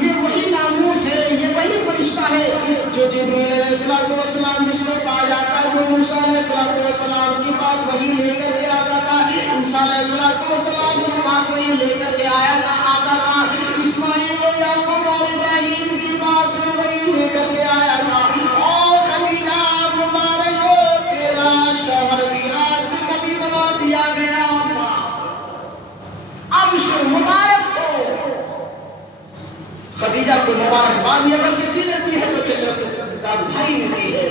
یہ وہی ناموس ہے، یہ وہی فرشتہ ہے جو جبریل علیہ السلام جس کو کہا جاتا ہے، جو موسیٰ علیہ السلام کے پاس وہی لے کر کے آتا تھا، موسیٰ علیہ السلام کے پاس وہی لے کر کے آتا تھا، اسماعیل و یعقوب اور ابراہیم کے پاس وہی لے کر کے آیا تھا۔ اور خدیجہ مبارک ہو، تیرا شوہر بھی آج سے نبی بنا دیا گیا، اب شو مبارک ہو۔ خدیجہ کو مبارکباد بھی اگر کسی نے دی ہے تو چچا زاد بھائی نے دی ہے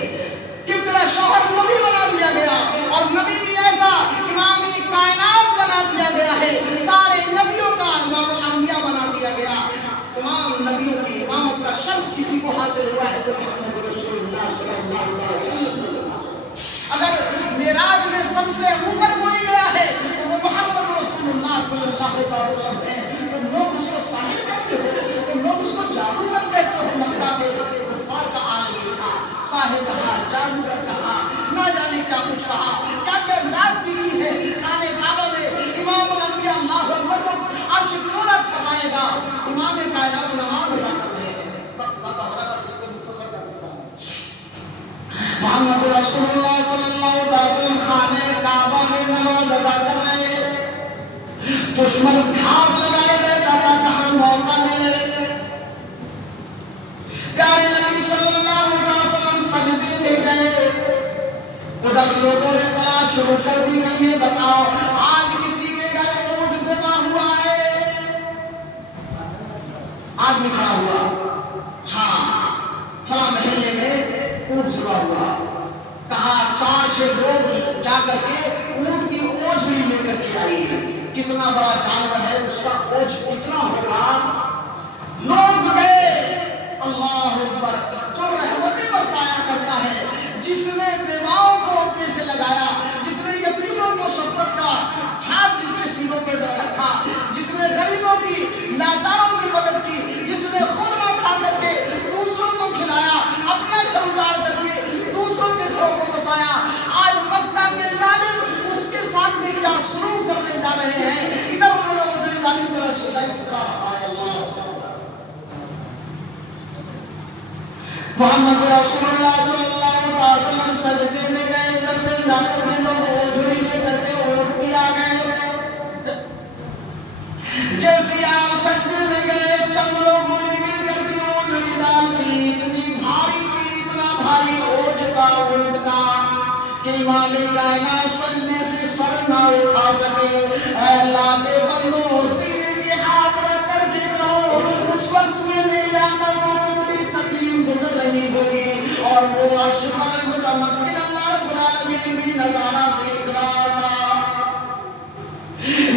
کہ تیرا شوہر نبی بنا دیا گیا، اور نبی بھی ایسا امام کائنات بنا دیا گیا ہے، سارے نبیوں کا امام الانبیاء بنا دیا گیا، تمام نبیوں کی امامت کا شرف کسی کو حاصل ہوا ہے تو محمد رسول اللہ محمد رسول اللہ صلی اللہ علیہ وسلم خانہ کعبہ میں نماز ادا کر رہے، دشمن گھاٹ لگائے رہتا تھا کہاں موقع ملے۔ پیارے نبی صلی اللہ علیہ وسلم سجدے میں گئے، ادھر لوگوں نے تلاش شروع کر دی کہ یہ بتاؤ آج کسی کے گھر اونٹ ذبح ہوا ہے؟ آدمی کھڑا ہوا، ہاں فلاں محلے میں اونٹ ذبح ہوا۔ کہا 4-6 لوگ جا کر کے اونٹ کی اونچ بھی لے کر کے آئی ہے، کتنا بڑا جانور ہے، اس کا اونچ کتنا ہوگا۔ لوگ گئے، اللہ اکبر، جو رحمتیں برسایا کرتا ہے، جس نے بیواؤں کو اپنے سے لگایا، جس نے یتیموں کو شفقت کا ہاتھ جن کے سینوں پہ رکھا، جس نے غریبوں کی لاچاروں کی مدد کی، جس نے خورما کھا کر کے دوسروں کو کھلایا، اپنا گھر اجاڑ کر کے دوسروں کے گھروں کو بسایا، آج مکہ کے ظالم اس کے سامنے کیا سلوک کرنے جا رہے ہیں۔ ادھر انہوں نے ظالم پر شدائی چکا، محمد رسول اللہ صلی اللہ علیہ وسلم سجدے میں گئے، ادھر سے جا کر کے لوگ اوجھڑی لے کر کے اونٹ کی آ گئے۔ جیسے آپ سجدے میں گئے، چند لوگوں نے مل کر کے اوجھڑی ڈال دی، اتنی بھاری کی، اتنا بھاری اوجھ کا اونٹ کا کہ امام کائنات سجدے سے سر نہ اٹھا سکے۔ اے اللہ کے بندو، سینے کے ہاتھ رکھ کر کے کہو اس وقت میں میرے اندر کو کتنی تکلیف گزر رہی ہوگی، اور وہ عرش پر متمکن اللہ رب العالمین بھی نظارہ دیکھ رہا تھا،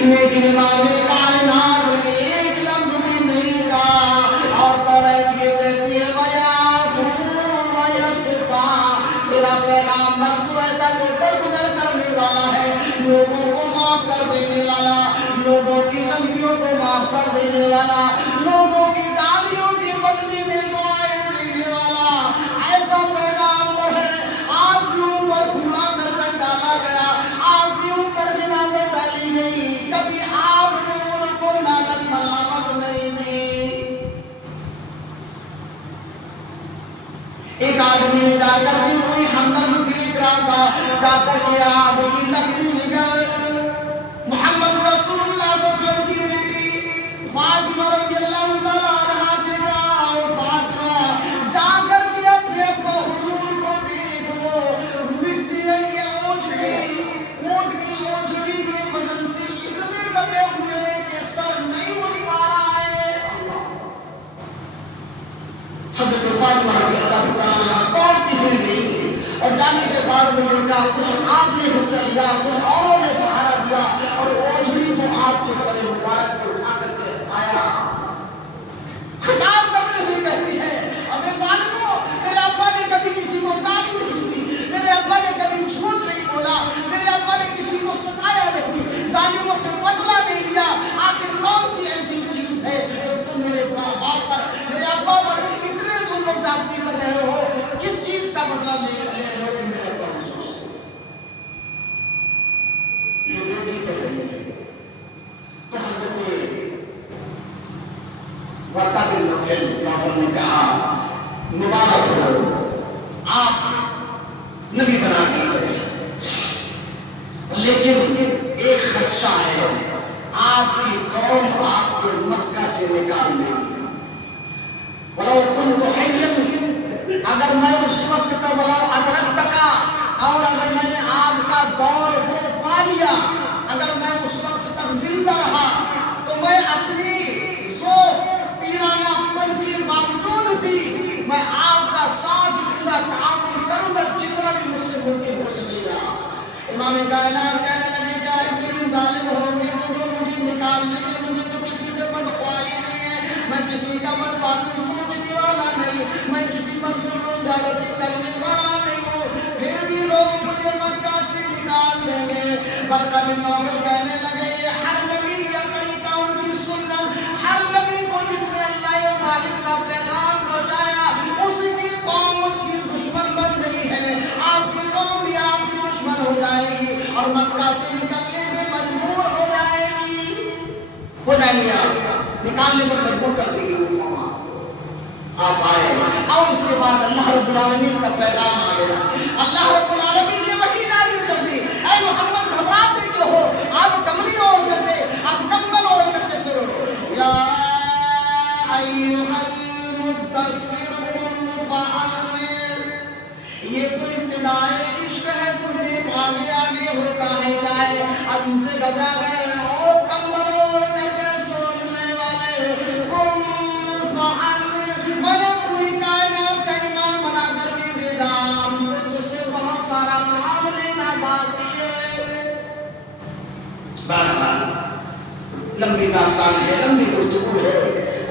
لیکن امام کائنات نے ایک لفظ بھی نہیں کہا، اور قرآن یہ کہتی ہے وَيَعْفُو وَيَصْفَحُ، تیرا پیغامبر تو ایسا گزر کرنے والا ہے، لوگوں کو معاف کر دینے والا، لوگوں کی غلطیوں کو معاف کر دینے والا، لوگوں کی گالیوں کے بدلے میں دعائیں دینے والا، ایسا پیغامبر ہے۔ آپ کے اوپر کوڑا کرکٹ ڈالا گیا، آپ کے اوپر غلاظت ڈالی گئی، کبھی آپ نے ان کو لعنت ملامت نہیں کی۔ ایک آدمی نے جا کر کے کوئی ہمدرد دیکھ رہا تھا، جا کر کے آپ کی لگتی نگاہ محمد رسول اللہ صلی اللہ علیہ وسلم کی بیٹی فاطمہ رضی اللہ تعالیٰ عنہا سے کہا، فاطمہ جا کر کے اپنے ابا حضور کو دیکھ لو، مٹی یہ اوجھڑی، اونٹ کی اوجھڑی کے بدن سے اتنے دبے ہوئے کہ سر نہیں اٹھ پا رہا ہے۔ حضرت فاطمہ رضی اللہ تعالیٰ عنہا دوڑتی پھر گئی، اور جانے کے بعد میں نے کہا کچھ آپ نے حصہ لیا، کچھ اوروں نے سہارا دیا، اور اوجھڑی کو آپ کے سر مبارک سے اٹھا کر کے آیا، خطاب کرتے ہوئے کہتی ہے ابے ظالموں، میرے ابا نے کبھی کسی کو گالی نہیں دی، میرے ابا نے کبھی جھوٹ نہیں بولا، میرے ابا نے کسی کو ستایا نہیں، ظالموں سے بدلہ نہیں لیا، آخر کون سی ایسی چیز ہے جو تم میرے باپ پر، میرے ابا پر اتنے ظلم و زیادتی کر رہے ہو، کس چیز کا بدلہ لے رہے ہو کہ میرے ابا حضور سے؟ یہ بیٹی کہہ رہی ہے تو حضرت ورقہ بن نوفل نے کہا مبارک ہو، آپ نبی بنا دیے گئے، لیکن ایک خدشہ ہے، آپ کی قوم آپ کو مکہ سے نکال دے گی۔ وَلَوْ كُنْتُ حَيًّا، اگر میں اس وقت کا وَلَوْ أَدْرَكْتَكَ، اور اگر میں نے آپ کا دور کو پا لیا، اگر میں اس وقت تک زندہ رہا تو میں اپنی پیرانہ پن کے باوجود بھی میں آپ کا ساتھ دوں گا، تعاون کروں گا، جتنا بھی مجھ سے ممکن ہو سکے گا۔ امام کائنات کہنے لگے کہ ایسے بھی ظالم ہوں گے کہ جو مجھے نکال لیں گے، مجھے تو کسی سے بدخواہی نہیں ہے، میں کسی کا بد باطل سوچنے والا نہیں، میں کسی پر ظلم و زیادتی کرنے والا نہیں ہوں، پھر بھی لوگ مجھے مکہ سے نکال دیں گے۔ ورقہ بن نوفل کہنے لگے ہر نبی کا طریقہ، ان کی سنت، ہر نبی کو جس نے اللہ مالک کا پیغام پہنچایا اس کی قوم اس کی دشمن بن گئی ہے، آپ کی قوم بھی آپ کی دشمن ہو جائے گی، اور مکہ سے نکلنے میں مجبور ہو جائے گی، ہو جائیں گے، آپ نکالنے میں مجبور کر دیں گے وہ قوم۔ آپ آئے، اور اس کے بعد اللہ رب العالمین کا پیغام آ گیا، اللہ رب العالمین نے وحی نازل کر دی، اے محمد گھبراتے کیوں ہو، آپ کملی اوڑھ کر کے، آپ کمبل اوڑھ کر کے سنو، یا ایھا المدثر قم فانذر، یہ تو ابتدائے عشق ہے، تم دیکھ آگے آگے ہوتا ہے کیا ہے، اب ان سے گھبرا گئے، او کمبل اوڑھ کر کے سننے والے، قم فانذر، میں نے پوری کائنات کا امام بنا کر کے بھیجا، ہم کو تجھ سے بہت سارا کام لینا باقی ہے۔ بہرحال لمبی داستان ہے، لمبی گفتگو ہے،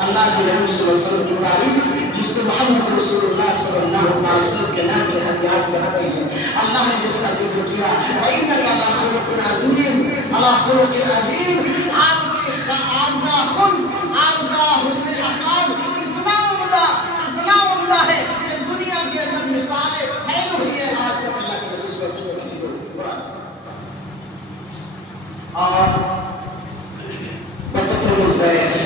اللہ کے نبی صلی اللہ علیہ وسلم کی تعریف جس کو محمد رسول اللہ صلی اللہ علیہ وسلم کے نام سے ہم یاد کرتے ہیں، اللہ نے جس کا ذکر کیا وَإِنَّكَ لَعَلَىٰ خُلُقٍ عَظِيمٍ، عَلَىٰ خُلُقٍ عَظِيمٍ، آپ کا خلق، آپ کا حسن اخلاق اتنا عمدہ ہے کہ دنیا کے اندر مثالیں پھیلی ہوئی ہے آج تک اللہ کے نبی صلی اللہ علیہ وسلم قرآن۔ اور بتخرج الضیف،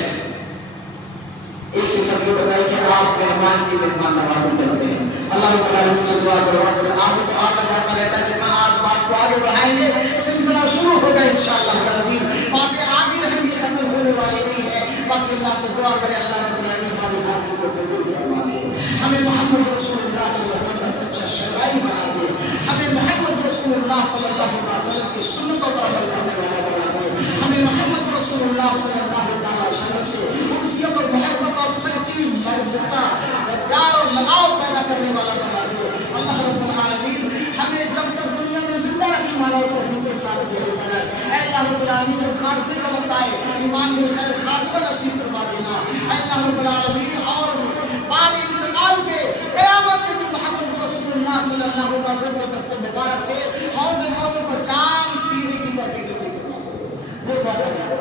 ایک صفت یہ بتائی کہ آپ مہمان کی مہمان نوازی کرتے ہیں، اللہ رب العالمین سے دعا کرو آپ تو آتا جاتا رہتا ہے، جتنا آپ بات کو آگے بڑھائیں گے سلسلہ شروع ہوگا انشاءاللہ العزیز، باتیں آگے رہیں گی، ختم ہونے والی نہیں ہے، باقی اللہ سے دعا کریں اللہ رب العالمین ہماری حاضری کو قبول فرما دے، ہمیں محمد رسول اللہ صلی اللہ علیہ وسلم کا سچا شرعی بنا دے، ہمیں محمد رسول اللہ صلی اللہ علیہ وسلم کی سنتوں پر عمل کرنے والا بنا دے، ہمیں محمد رسول اللہ صلی اللہ علیہ وسلم سے انسیت اور محبت اور سچی سچا پیار اور لگاؤ پیدا کرنے والا بنا دے، اللہ رب العالمین ہمیں جب تک دنیا میں زندہ رکھی مانا توحید کے ساتھ جیسے بنا، اے اللہ رب العالمین جب خاتمے کا وقت آئے ایمان میں خیر خاتمہ نصیب فرما دینا، اے اللہ رب العالمین، اور بعد انتقال کے قیامت کے دن محمد رسول اللہ صلی اللہ علیہ وسلم کے دست مبارک سے حوض کوثر پر جام پینے کی توفیق نصیب فرما دے، وہ بات ہے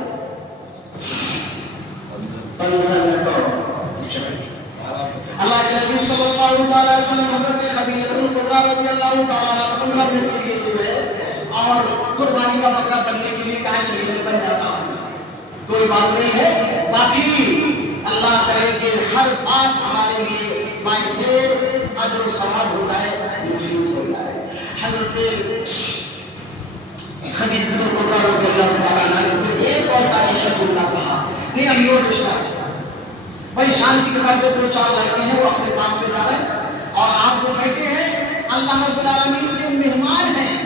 اللہ کے نبی صلی اللہ علیہ وسلم حضرت خدیجہ کبریٰ رضی اللہ تعالیٰ عنہ کے لیے اور قربانی کا بکرا بننے کے لیے کہاں چلیے بن جاتا ہوں، کوئی بات نہیں ہے، باقی اللہ کرے کہ ہر بات ہمارے لیے باعث اجر و ثواب ہوتا ہے، مفید ہوتا ہے۔ حضرت خدیجہ کبریٰ رضی اللہ تعالیٰ عنہ نے ایک اور تاریخ جملہ کہا، نہیں ابھی اور رشتہ بھائی شانتی کے ساتھ جو دو چار لڑکے ہیں وہ اپنے کام پہ جا رہے ہیں اور آپ جو بیٹھے ہیں اللہ رب العالمین کے مہمان ہیں،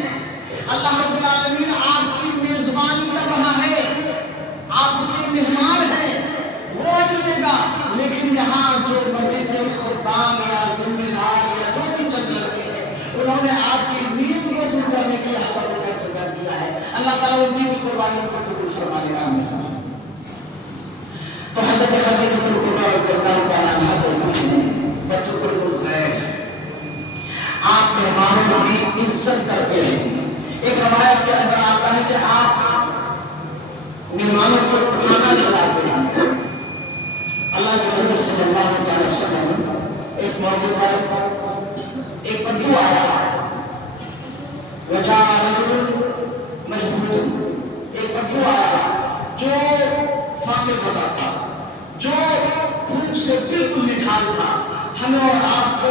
اللہ رب العالمین آپ کی میزبانی کر رہا ہے، آپ اس کے مہمان ہیں، وہ اجر دے گا، لیکن یہاں جو مسجد کے خدام یا ذمہ دار یا جو بھی چند لڑکے ہیں انہوں نے آپ کی نیند کو دور کرنے کے لیے حضرت کا انتظار کیا ہے، اللہ تعالیٰ ان کی بھی قربانیوں کو قبول فرما لے گا۔ تو حضرت خدیجہ کبریٰ رضی اللہ تعالیٰ عنہ کہتی ہیں بتخرج الضیف، آپ مہمانوں کی عزت کرتے ہیں، ایک روایت کے اندر آتا ہے کہ آپ مہمانوں کو کھانا کھلاتے ہیں، اللہ کے نبی صلی اللہ علیہ وسلم ایک موقع پر ایک بدو آیا، وجاء رجل مجبور، ایک بدو آیا جو فاقے زدہ تھا، جو بھوک سے بالکل نٹھال تھا، ہمیں اور آپ کو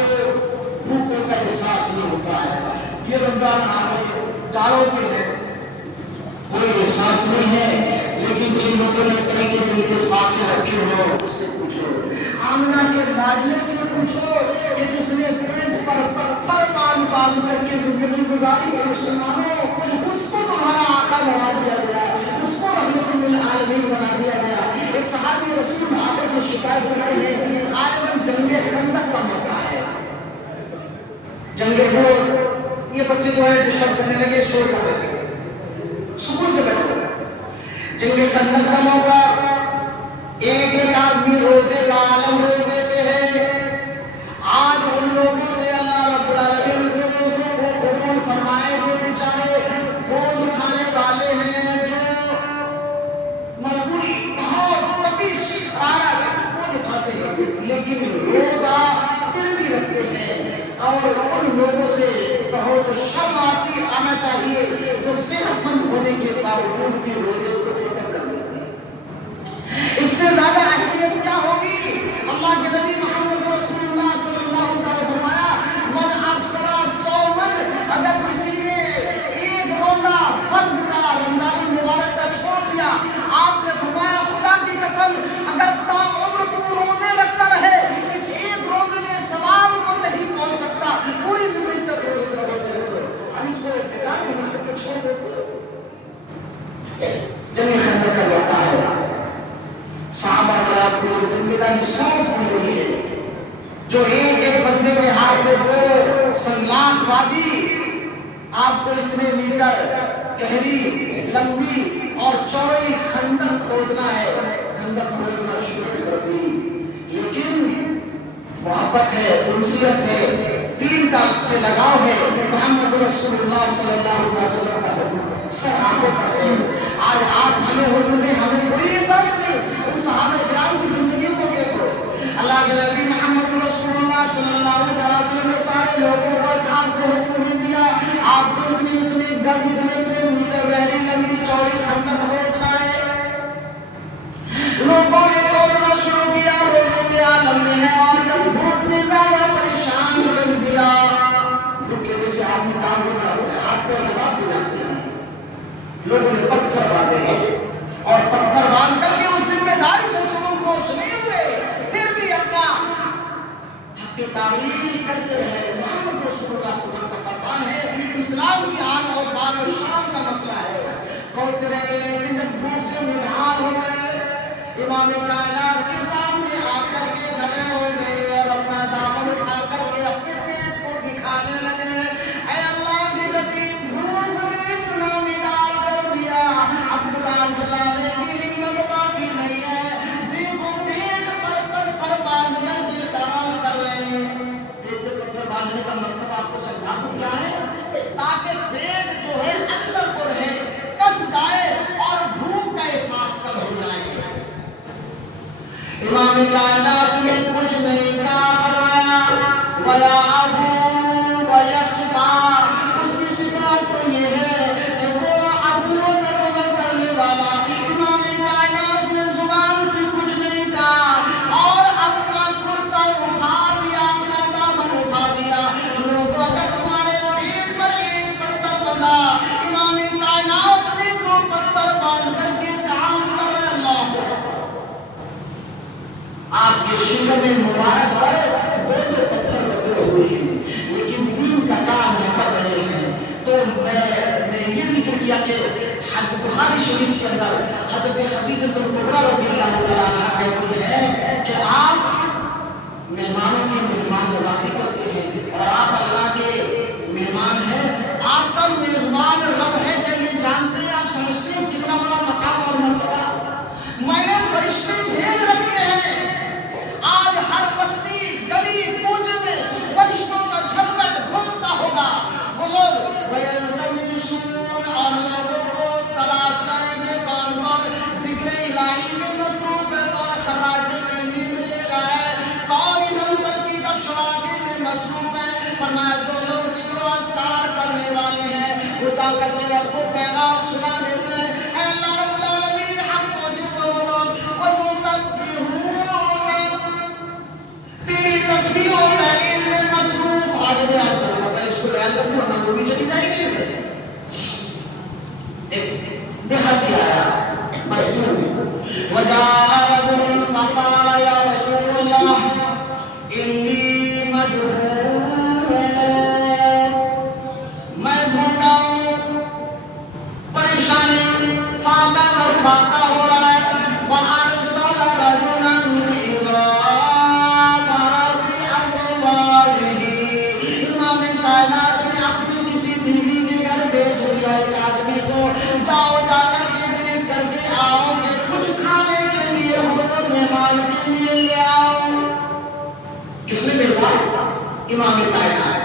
بھوکوں کا احساس نہیں ہوتا ہے، یہ رمضان ہمیں چاروں کے ہے، کوئی احساس نہیں ہے، لیکن جن لوگوں نے کہیں کہ دل کے فاقے رکھے ہو اس سے پوچھو، آمنہ کے لاڈلے سے پوچھو کہ جس نے پیٹ پر پتھر باندھ کر کے زندگی گزاری ہے مسلمانوں، اس کو تمہارا آقا بنا دیا گیا، اس کو رحمت للعالمین بنا دیا گیا۔ ایک صحابی رسول آ کر کے شکایت کرائی ہے، غالباً جنگ خندق کا موقع ہے، جنگ احد، یہ بچے جو ہے ڈسٹرب کرنے لگے، شور کرنے لگے، سکون سے بیٹھو، جنگ خندق کا موقع، ایک ایک آدمی روزے کا عالم روزے سے ہے، آج ان لوگوں سے اللہ رب العالمین کے روزوں کو قبول فرمائے جو بیچارے بوجھ اٹھانے والے ہیں، جو مزدوری بہت تپش حرارت بوجھ اٹھاتے ہیں لیکن روزہ دل بھی رکھتے ہیں، اور ان لوگوں سے کہو تو شرم آنا چاہیے جو صحت مند ہونے کے باوجود بھی روزے کو ختم کر دیتے ہیں، اس سے زیادہ اہمیت کیا ہوگی؟ اللہ کے نبی محمد رسول اللہ صلی اللہ علیہ وسلم نے فرمایا من افطر صوما چھوڑ دیتے ہو؟ جنگ خندق کا واقعہ ہے، صحابہ کرام کو ذمہ داری سونپ دی گئی ہے، جو ایک ایک بندے کے ہاتھ میں وہ سنگلاخ وادی، آپ کو اتنے میٹر گہری لمبی اور چوڑی خندق کھودنا ہے، خندق کھودنا شروع کر دی، لیکن محبت ہے، انسیت ہے، دین کا سے لگاؤ ہے، محمد رسول اللہ صلی اللہ علیہ وسلم کا حکم سب آنکھوں پر ہے۔ آج آپ ہمیں حکم دیں، ہمیں کوئی احساس نہیں، ان صحابہ کرام کی زندگی کو دیکھو، اللہ کے نبی محمد رسول اللہ صلی اللہ علیہ وسلم نے سارے لوگوں کو آپ کو حکم دے دیا، آپ کو اتنی گز اتنے میٹر گہری لمبی چوڑی خندق کھودنا ہے۔ لوگوں نے کھودنا شروع کیا، روزے کے عالم میں ہے، اور جب بھوک نے زیادہ پریشان کر دیا، بھوک کی وجہ سے آدمی کام نہیں کرتا ہے، ہاتھ پہ لگا دے جاتے ہیں، لوگوں نے پتھر باندھے اور پتھر باندھ کر کے اس ذمہ داری سے سبکدوش نہیں ہوئے، پھر بھی اپنا حق کی تعمیل کرتے رہے۔ محمد رسول اللہ صلی اللہ علیہ وسلم کا فرمان ہے، اسلام کی آن اور بان و شان کا مسئلہ ہے، کھولتے رہے، لیکن جب بھوک سے منہار ہو گئے، امام کائنات کے سامنے آ کر کے کھڑے ہو گئے اور اپنا دامن اٹھا کر کے اپنے پیٹ کو دکھانے لگے، اے اللہ کے نبی، بھوک نے اتنا نڈال کر دیا، اب دکان جلانے کی ہمت باقی نہیں ہے، دیکھو پیٹ پر پتھر باندھ کر کے کام کر رہے ہیں۔ پیٹ پر پتھر باندھنے کا مطلب آپ کو سمجھا دوں کیا ہے؟ تاکہ پیٹ جو ہے اندر کو رہے، کس جائے اور بھوک کا احساس کم ہو جائے۔ امام کائنات نے کچھ نہیں کہا، فرمایا وَيَعْفُو وَيَصْفَحُ، اس کی صفات تو یہ ہے کہ وہ عفو و درگزر کرنے والا۔ امام کائنات نے زبان سے کچھ نہیں کہا اور اپنا کرتا اٹھا دیا، اپنا دامن اٹھا دیا۔ لوگوں اگر تمہارے پیٹ پر ایک پتھر بندھا، امام کائنات نے دو پتھر باندھ کر کے کام کر رہے، اللہ اکبر، آپ کے شکم مبارک پر دو پتھر لگے ہوئے ہیں، لیکن دین کا کام ہے کر رہے ہیں۔ تو میں یہ ذکر کیا کہ بخاری شریف کے اندر حضرت خدیجہ کبریٰ رضی اللہ تعالیٰ عنہا کہتی ہے کہ آپ مہمانوں کی مہمان نوازی کرتے ہیں اور آپ اللہ کے مہمان ہیں، آپ کا میزبان رب ہے، کہ یہ جانتے ہیں، آپ سمجھتے ہیں کتنا بڑا مقام اور مرتبہ میں نے فرشتے بھیج رکھے ہیں۔ آج ہر بستی گلی کوچے میں فرشتوں کا جھمٹ گھومتا ہوگا، وہ لوگ وَيَلْتَمِسُونَ، اور لوگوں کو تلاش کریں گے، بار بار ذکر الہی میں مصروف ہے، اور خراٹے میں نیند لے رہا ہے، کون ادھر ادھر کی گپ شڑابی میں مصروف ہے۔ فرمایا جو لوگ ذکر و اذکار کرنے والے ہیں وہ جا کر کے رب کو پیغام سنا دیتے ہیں، اے اللہ رب العالمین، ہم کو دے تو وہ لوگ وَيُسَبِّحُونَ، تیری تسبیح و تحلیل میں مصروف۔ آگے بیان کروں گا، پہلے اس کو بیان کروں ورنہ وہ بھی چلی جائے گی۔ ایک دیہاتی آیا مجنون، وجاء رجل فقال یا رسول اللہ انی مجنون، میں بھوکا ہوں، پریشانی، فاقہ پر فاقہ ہو رہا ہے، فارسل رجلا الی امام کائنات نے اپنی کسی بیوی کے گھر بھیج دیا ایک آدمی کو، جاؤ جا کر کے دیکھ کر کے آؤ کہ کچھ کھانے کے لیے ہو تو مہمان کے لیے لے آؤ۔ کس نے بھیجا؟ امام کائنات،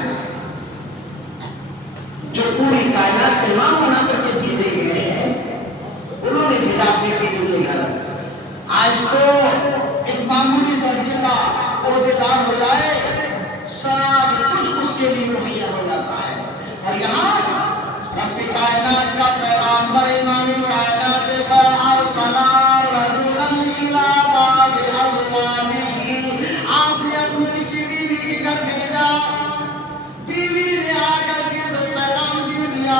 جو پوری کائنات کے امام بنا کر کے بھیجے گئے ہیں، انہوں نے بھیجا اپنی بیوی کے گھر۔ آج تو ایک معمولی درجے کا عہدیدار ہو جائے، سب کچھ اس کے لیے مہیا ہو جاتا ہے، اور یہاں رب کائنات کا پیغامبر امام کائنات فارسل رجلا الی بعض ازواجہ، آپ نے اپنی کسی بیوی کے گھر بھیجا، بیوی نے آ کر کے پیغام دے دیا،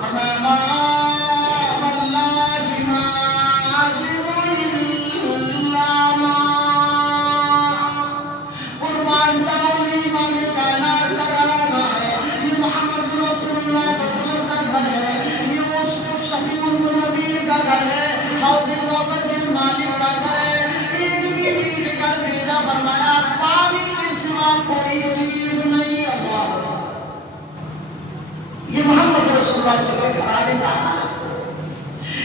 فرمایا واللہ ما اجد الا ما اللہ صلی اللہ علیہ وسلم کا حال ہے۔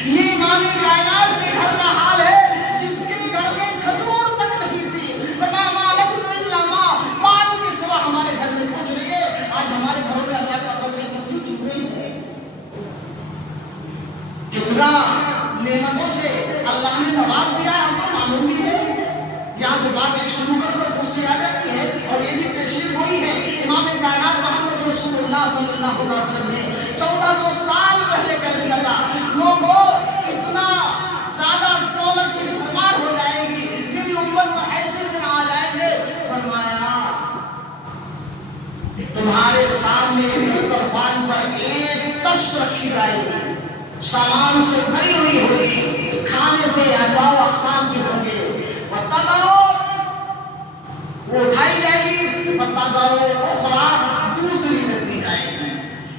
یہ امام کائنات کے گھر کا حال ہے جس کے گھر میں کھجور تک نہیں تھی، فرمایا ما لکم الا ما، پانی کے سوا ہمارے گھر میں کچھ نہیں ہے۔ آج ہمارے گھروں میں اللہ کا فضل کتنی چیزیں ہیں، کتنا نعمتوں سے اللہ نے نواز دیا ہے، ہم کو معلوم بھی ہے۔ یہاں سے بات ایک شروع کرو تو دوسری آ جاتی ہے، اور یہ بھی تشریف وہی ہے امام کائنات محمد رسول اللہ صلی اللہ علیہ وسلم نے 1400 سال پہلے کر دیا تھا، لوگوں اتنا زیادہ دولت کی بھرمار ہو جائے گی، میری امت پر ایسے دن آ جائیں گے، فرمایا تمہارے سامنے دسترخوان پر ایک تشت رکھی جائے گی، سامان سے بھری ہوئی ہوگی، کھانے سے انواع و اقسام کے ہوں گے، بتاؤ وہ اٹھائی جائے گی، بتاؤ اخرى دوسری کرتی جائے گی،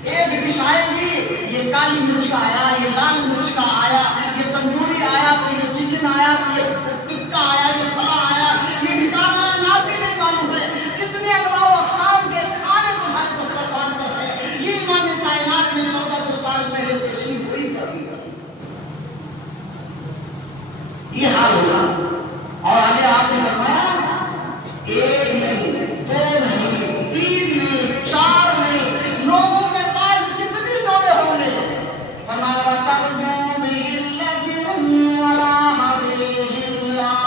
ایک ڈش آئے گی، یہ کالی مرچ کا آیا، یہ لال مرچ کا آیا، یہ تندوری آیا، تو یہ چکن آیا، تو یہ ٹکا آیا، یہ پلا آیا، یہ ٹھکانا نام بھی نہیں معلوم ہے، کتنے انواع و اقسام کے کھانے تمہارے دسترخوان پر ہے۔ یہ امام کائنات نے 1400 سال پہلے تشریف ہوئی کر دی تھی، یہ حال ہوگا۔ اور آگے آپ نے فرمایا ایک نہیں، دو نہیں، تین نہیں، چار نہیں، لوگوں کے پاس کتنی جوڑے ہوں گے، فرمایا وَتَرْجُو بِالَّذِي وَرَاهَ بِهِ اللَّهِ،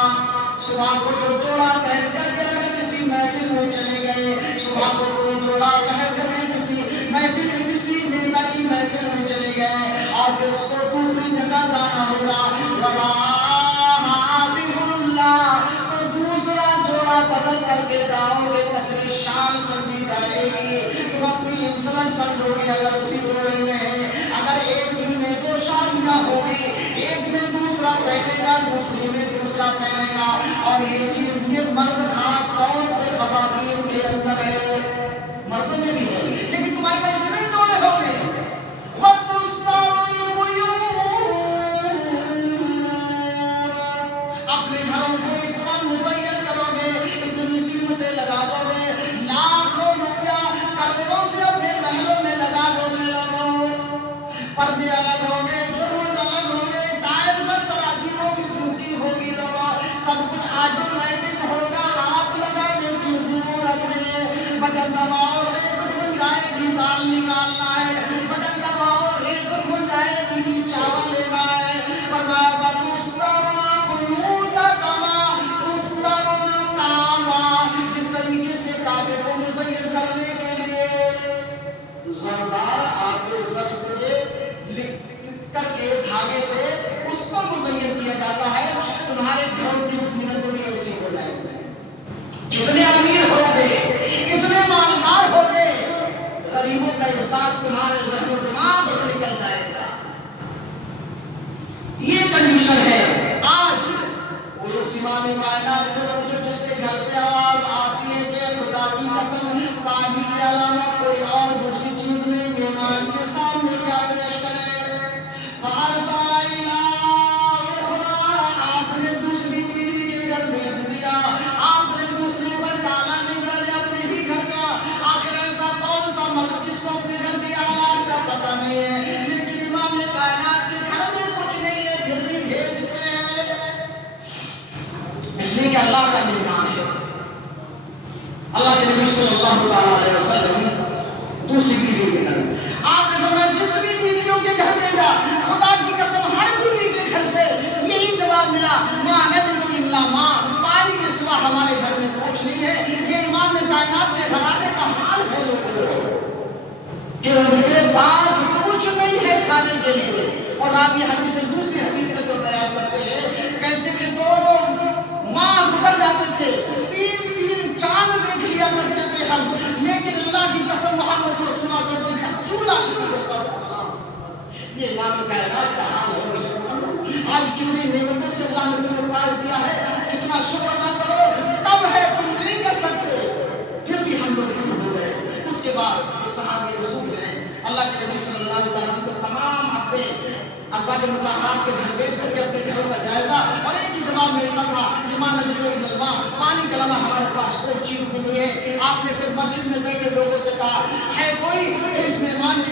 صبح کو تو جوڑا پہن کر کے اگر کسی محفل میں چلے گئے، صبح کو کوئی جوڑا پہن کر کے کسی محفل میں کسی نیتا کی محفل میں چلے گئے، اور پھر اس کو دوسری جگہ جانا ہوگا، وَرَاهَ بِهِ اللَّهِ، تو دوسرا جوڑا بدل کر کے جاؤ گے، کسر شان سمجھی جائے گی، تم اپنی انسلن سمجھو گے اگر اسی جوڑے میں ہے۔ اگر ایک دن میں دو شادیاں ہوگی، ایک میں دوسرا پہنے گا، دوسری میں دوسرا پہنے گا، اور یہ چیز یہ مرد خاص طور سے خواتین کے اندر ہے، مردوں میں بھی ہے، لیکن تمہارے پاس اتنے جوڑے ہوں گے۔ وَتُسْتَرُ الْبُيُوتَ، اپنے گھروں کو اتنا مزین کرو گے، اتنی قیمتیں لگا دو گے، لاکھوں روپیہ کروڑوں سے اپنے محلوں میں لگا دو گے، لوگوں پردے الگ ہوں گے، جھرمٹ الگ ہوں گے، ٹائل پر تراکیبوں کی سوٹی ہوگی، لوگوں سب کچھ آٹومیٹک ہوگا، ہاتھ لگانے کی ضرورت نہیں، بٹن دباؤ ریت کھل جائے گی، دال نکالنا ہے، بٹن دباؤ ریت کھل جائے گی، چاول لینا ہے، فرمایا وَتُسْتَرُ الْبُيُوتَ كَمَا تُسْتَرُ الْكَعْبَةَ، جس طریقے سے کعبے کو مزین کرنے کے لیے زردار آگے زر سے لکھ کر کے دھاگے سے اس کو مزین کیا جاتا ہے، تمہارے گھروں کی زینت بھی ایسی ہو جائے گی، اتنے امیر ہو گئے، اتنے مالدار ہو گئے، غریبوں کا احساس تمہارے ذہن و دماغ سے نکل جائے گا۔ یہ کنڈیشن ہے آج۔ وہ اس امام کائنات کو پوچھو جس کے گھر سے آواز آتی ہے کہ خدا کی قسم پانی کے علاوہ کوئی اور دوسری چیز نہیں، مہمان کے سامنے کیا پیش کرے، فَأَرْسَلَ إِلَىٰ أُخْرَىٰ، آپ نے دوسری بیوی کے گھر بھیج دیا، آپ نے دوسری پر ڈالا نہیں، پہلے اپنے ہی گھر کا۔ آخر ایسا کون سا مرد جس کو اپنے گھر کی حالات کا پتہ نہیں ہے، لیکن امام کائنات کے گھر میں کچھ نہیں ہے پھر بھی بھیجتے ہیں، اس لیے کہ اللہ کا نظام ہے۔ اللہ کے نبی صلی اللہ علیہ وسلم دوسری بیوی کے گھر، آپ نے فرمایا جتنی بیویوں کے گھر میں جا، خدا کی قسم ہر بیوی کے گھر سے یہی جواب ملا، ماں نجد الا ماں، پانی کے سوا ہمارے گھر میں کچھ نہیں ہے۔ یہ امام کائنات کے گھرانے کا حال ہے کہ ان کے پاس کچھ نہیں ہے کھانے کے لیے۔ اور آپ یہ حدیث دوسری حدیث سے تو بیان کرتے ہیں، کہتے کہ دو ماہ گزر جاتے تھے، تین چاند دیکھ لیا کرتے تھے ہم، لیکن اللہ کی قسم محمد رسول اللہ صلی اللہ علیہ وسلم کا چولہا نہیں جلتا تھا۔ یہ امام کائنات کا حال ہے۔ آج کتنی نعمتوں سے اللہ نے تمہیں پار دیا ہے، اتنا شکر ادا کرو، تب ہے تم نہیں کر سکتے، پھر بھی ہم لوگ ہو گئے۔ اس کے بعد صحابہ رسول ہیں، اللہ کے نبی صلی اللہ علیہ وسلم کو تمام اپنے ازواج مطہرات کے گھر بھیج کر کے اپنے گھروں کا جائزہ، اور ایک ہی جواب ملتا تھا، ایمان نجلوا، پانی کے علاوہ ہمارے پاس کوئی چیز نہیں ہے۔ آپ نے پھر مسجد میں بیٹھے لوگوں سے کہا ہے کوئی اس مہمان کی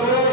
2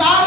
4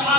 4